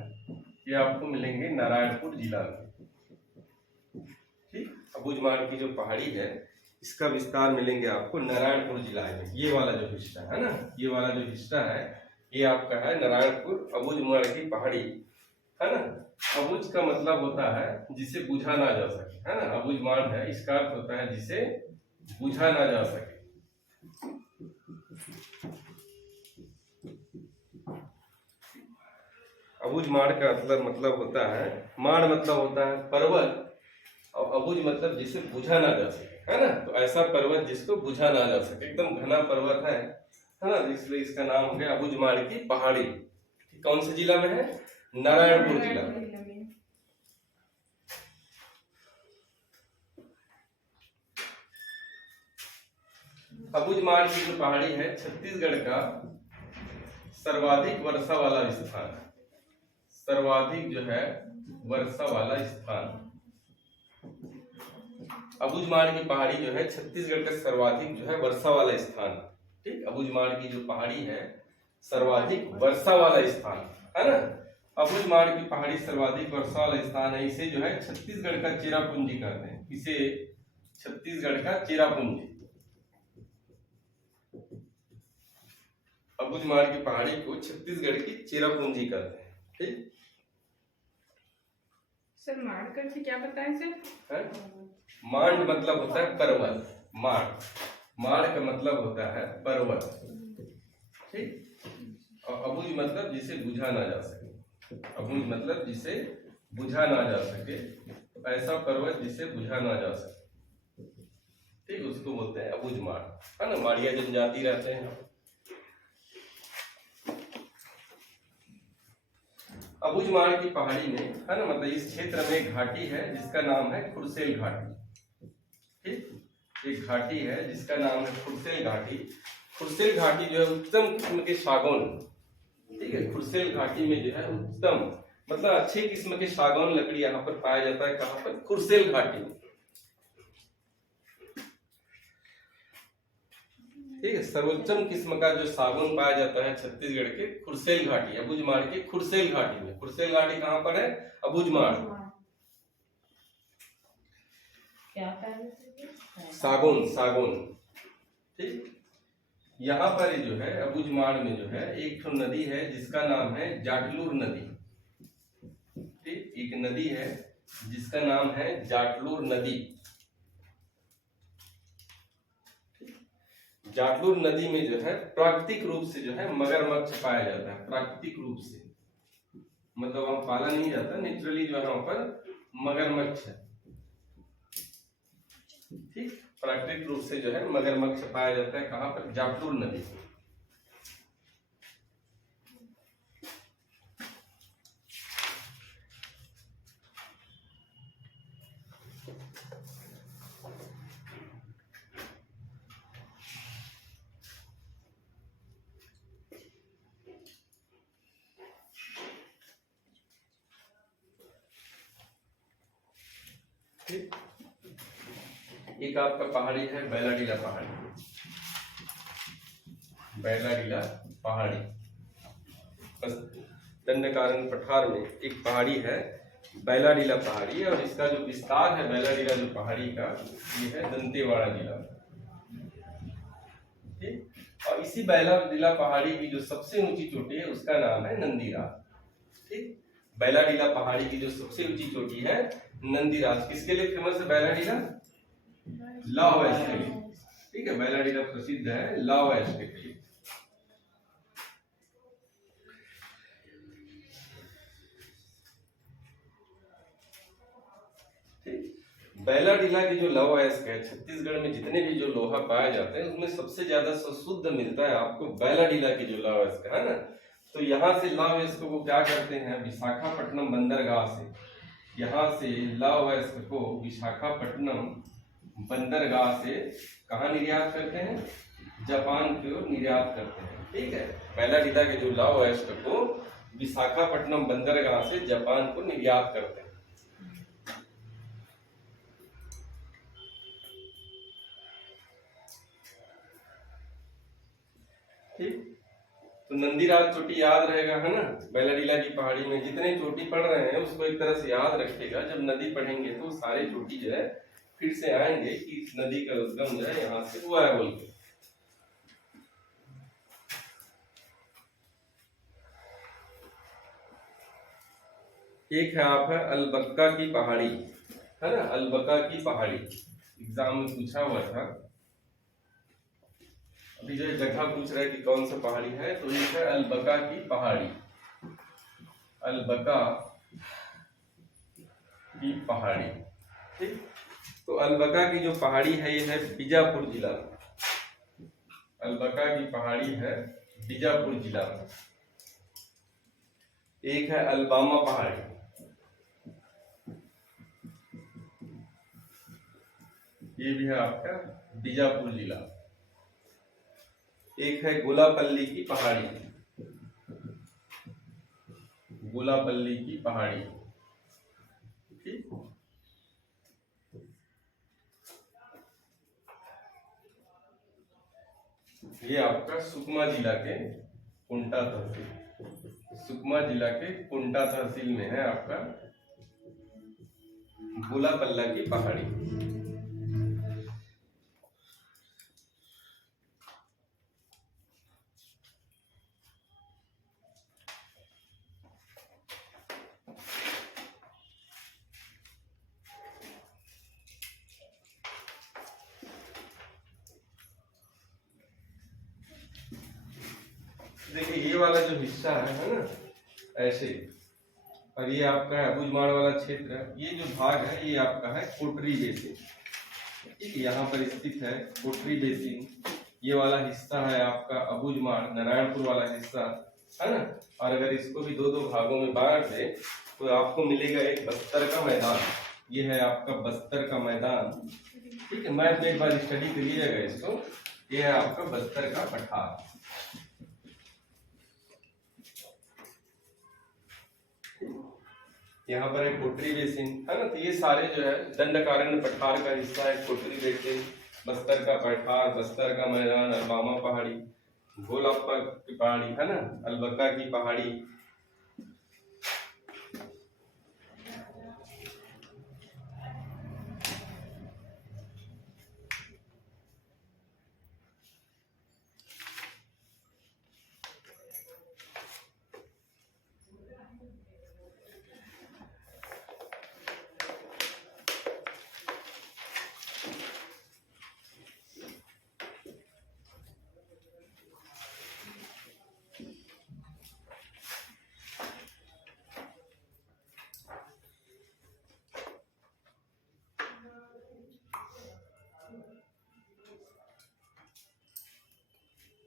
ये आपको मिलेंगे नारायणपुर जिला में। ठीक, अबुझमाड़ की जो पहाड़ी है इसका विस्तार मिलेंगे आपको नारायणपुर जिला में। ये वाला जो हिस्सा है ना, ये वाला जो हिस्सा है ये आपका है नारायणपुर, अबुझमाड़ की पहाड़ी है ना। अबुझ का मतलब होता है जिसे बुझा ना जा सके, है ना। अबुझमाड़ है, इसका अर्थ होता है जिसे बुझा ना जा सके। अबुझमाड़ का मतलब होता है, माड़ मतलब होता है पर्वत, और अबुझ मतलब जिसे बुझा ना जा सके, है ना। तो ऐसा पर्वत जिसको बुझा ना जा सके, एकदम घना पर्वत है ना, इसलिए इसका नाम हो गया अबुझमाड़ की पहाड़ी। कौन से जिला में है? नारायणपुर जिला में। अबुझमाड़ की जो पहाड़ी है छत्तीसगढ़ का सर्वाधिक वर्षा वाला स्थान, सर्वाधिक जो है वर्षा वाला स्थान। अबुझमाड़ की पहाड़ी जो है छत्तीसगढ़ का सर्वाधिक जो है वर्षा वाला स्थान। ठीक, अबुझमाड़ की जो पहाड़ी है सर्वाधिक वर्षा वाला स्थान है ना। अबुझमाड़ की पहाड़ी सर्वाधिक वर्षा वाला स्थान है। इसे जो है छत्तीसगढ़ का चेरापूंजी कहते हैं, इसे छत्तीसगढ़ का चेरापूंजी। अबुझमाड़ की पहाड़ी को छत्तीसगढ़ की चेरापूंजी कहते हैं। ठीक, सर माड़ कर से क्या बताएं सर? है? मांड मतलब होता है पर्वत, माड़ का मतलब होता है पर्वत। ठीक, और अबुझ मतलब जिसे बुझा ना जा सके, अबुझ मतलब जिसे बुझा ना जा सके, तो ऐसा पर्वत जिसे बुझा ना जा सके, ठीक, उसको बोलते हैं अबुझमाड़, है ना। माड़िया जनजाति रहते हैं। अबुझमाड़ की पहाड़ी में, है ना, मतलब इस क्षेत्र में एक घाटी है जिसका नाम है खुरसेल घाटी। ठीक, एक घाटी है जिसका नाम है खुरसेल घाटी। खुरसेल घाटी जो है उत्तम किस्म के सागौन, ठीक है, खुरसेल घाटी में जो है उत्तम मतलब अच्छे किस्म के सागौन लकड़ी यहाँ पर पाया जाता है। कहाँ पर? खुरसेल घाटी में। सर्वोत्तम किस्म का जो सागौन पाया जाता है छत्तीसगढ़ के खुरसेल घाटी, अबूझमाड़ के खुरसेल घाटी में। खुरसेल घाटी कहाँ पर है? अबूझमाड़। क्या कह सागौन, सागौन, ठीक। यहाँ पर जो है अबूझमाड़ में जो है एक तो नदी है जिसका नाम है जाटलूर नदी, ठीक। एक नदी है जिसका नाम है जाटलूर नदी। जाटलूर नदी में जो है प्राकृतिक रूप से जो है मगरमच्छ पाया जाता है, प्राकृतिक रूप से, मतलब वहां पाला नहीं जाता, नेचुरली जो है वहां पर मगरमच्छ है, ठीक। प्राकृतिक रूप से जो है मगरमच्छ पाया जाता है। कहां पर? जाटलूर नदी। ठीक। एक आपका पहाड़ी है बैलाडीला पहाड़ी, बैलाडीला पहाड़ी दंडकारण्य पठार में एक पहाड़ी है बैलाडीला पहाड़ी, और इसका जो विस्तार है बैलाडीला जो पहाड़ी का, ये है दंतेवाड़ा जिला, ठीक। और इसी बैलाडीला पहाड़ी की जो सबसे ऊंची चोटी है उसका नाम है नंदीराज, ठीक। बैलाडीला पहाड़ी की जो सबसे ऊंची चोटी है नंदीराज। किसके लिए फेमस है बैलाडीला? लॉ एश के लिए, ठीक है। बैलाडीला प्रसिद्ध है लॉ एश के लिए। बैलाडीला की जो लौह अयस्क है, छत्तीसगढ़ में जितने भी जो लोहा पाया जाते हैं उसमें सबसे ज्यादा शुद्ध मिलता है आपको बैलाडीला की जो लौह अयस्क है ना। तो यहाँ से लौह अयस्क को क्या करते हैं, विशाखापट्टनम बंदरगाह से, यहाँ से लौह अयस्क को विशाखापट्टनम बंदरगाह से कहाँ निर्यात करते हैं? जापान की ओर निर्यात करते हैं, ठीक है। बैलाडीला के जो लौह अयस्क को विशाखापट्टनम बंदरगाह से जापान को निर्यात करते हैं। ठीक, तो नंदीराज चोटी याद रहेगा, है ना। बैलाडीला की पहाड़ी में जितने चोटी पढ़ रहे हैं उसको एक तरह से याद रखिएगा। जब नदी पढ़ेंगे तो सारे चोटी जो है फिर से आएंगे कि इस नदी का उद्गम जो है यहाँ से हुआ है बोल के। एक है आप है अलबक्का की पहाड़ी, है ना। अलबक्का की पहाड़ी एग्जाम में पूछा हुआ था। अभी जो जगह पूछ रहा है कि कौन सा पहाड़ी है, तो ये है अलबक्का की पहाड़ी, अलबक्का की पहाड़ी, ठीक। तो अलबक्का की जो पहाड़ी है ये है बीजापुर जिला, अलबक्का की पहाड़ी है बीजापुर जिला में। एक है अलबामा पहाड़ी, ये भी है आपका बीजापुर जिला। एक है गोलापल्ली की पहाड़ी, गोलापल्ली की पहाड़ी, ठीक। ये आपका सुकमा जिला के कुंटा तहसील, सुकमा जिला के कुंटा तहसील में है आपका गोलापल्ला की पहाड़ी। देखिए ये वाला जो हिस्सा है ना ऐसे, और ये आपका है अबूझमाड़ वाला क्षेत्र, ये जो भाग है ये आपका है कोटरी बेसिन, ठीक। यहाँ पर स्थित है कोटरी बेसिन। ये वाला हिस्सा है आपका अबूझमाड़ नारायणपुर वाला हिस्सा, है ना। और अगर इसको भी दो दो भागों में बांट दे तो आपको मिलेगा एक बस्तर का मैदान। ये है आपका बस्तर का मैदान, ठीक है। मैप में एक बार स्टडी करिएगा इसको। ये है आपका बस्तर का पठार, यहाँ पर एक कोटरी बेसिन, है ना। तो ये सारे जो है दंडकारण्य पठार का हिस्सा है कोटरी बेसिन, बस्तर का पठार, बस्तर का मैदान, अलबामा पहाड़ी, भोलाप्पा की पहाड़ी है ना, अलबक्का की पहाड़ी।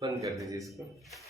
बंद कर दीजिए इसको।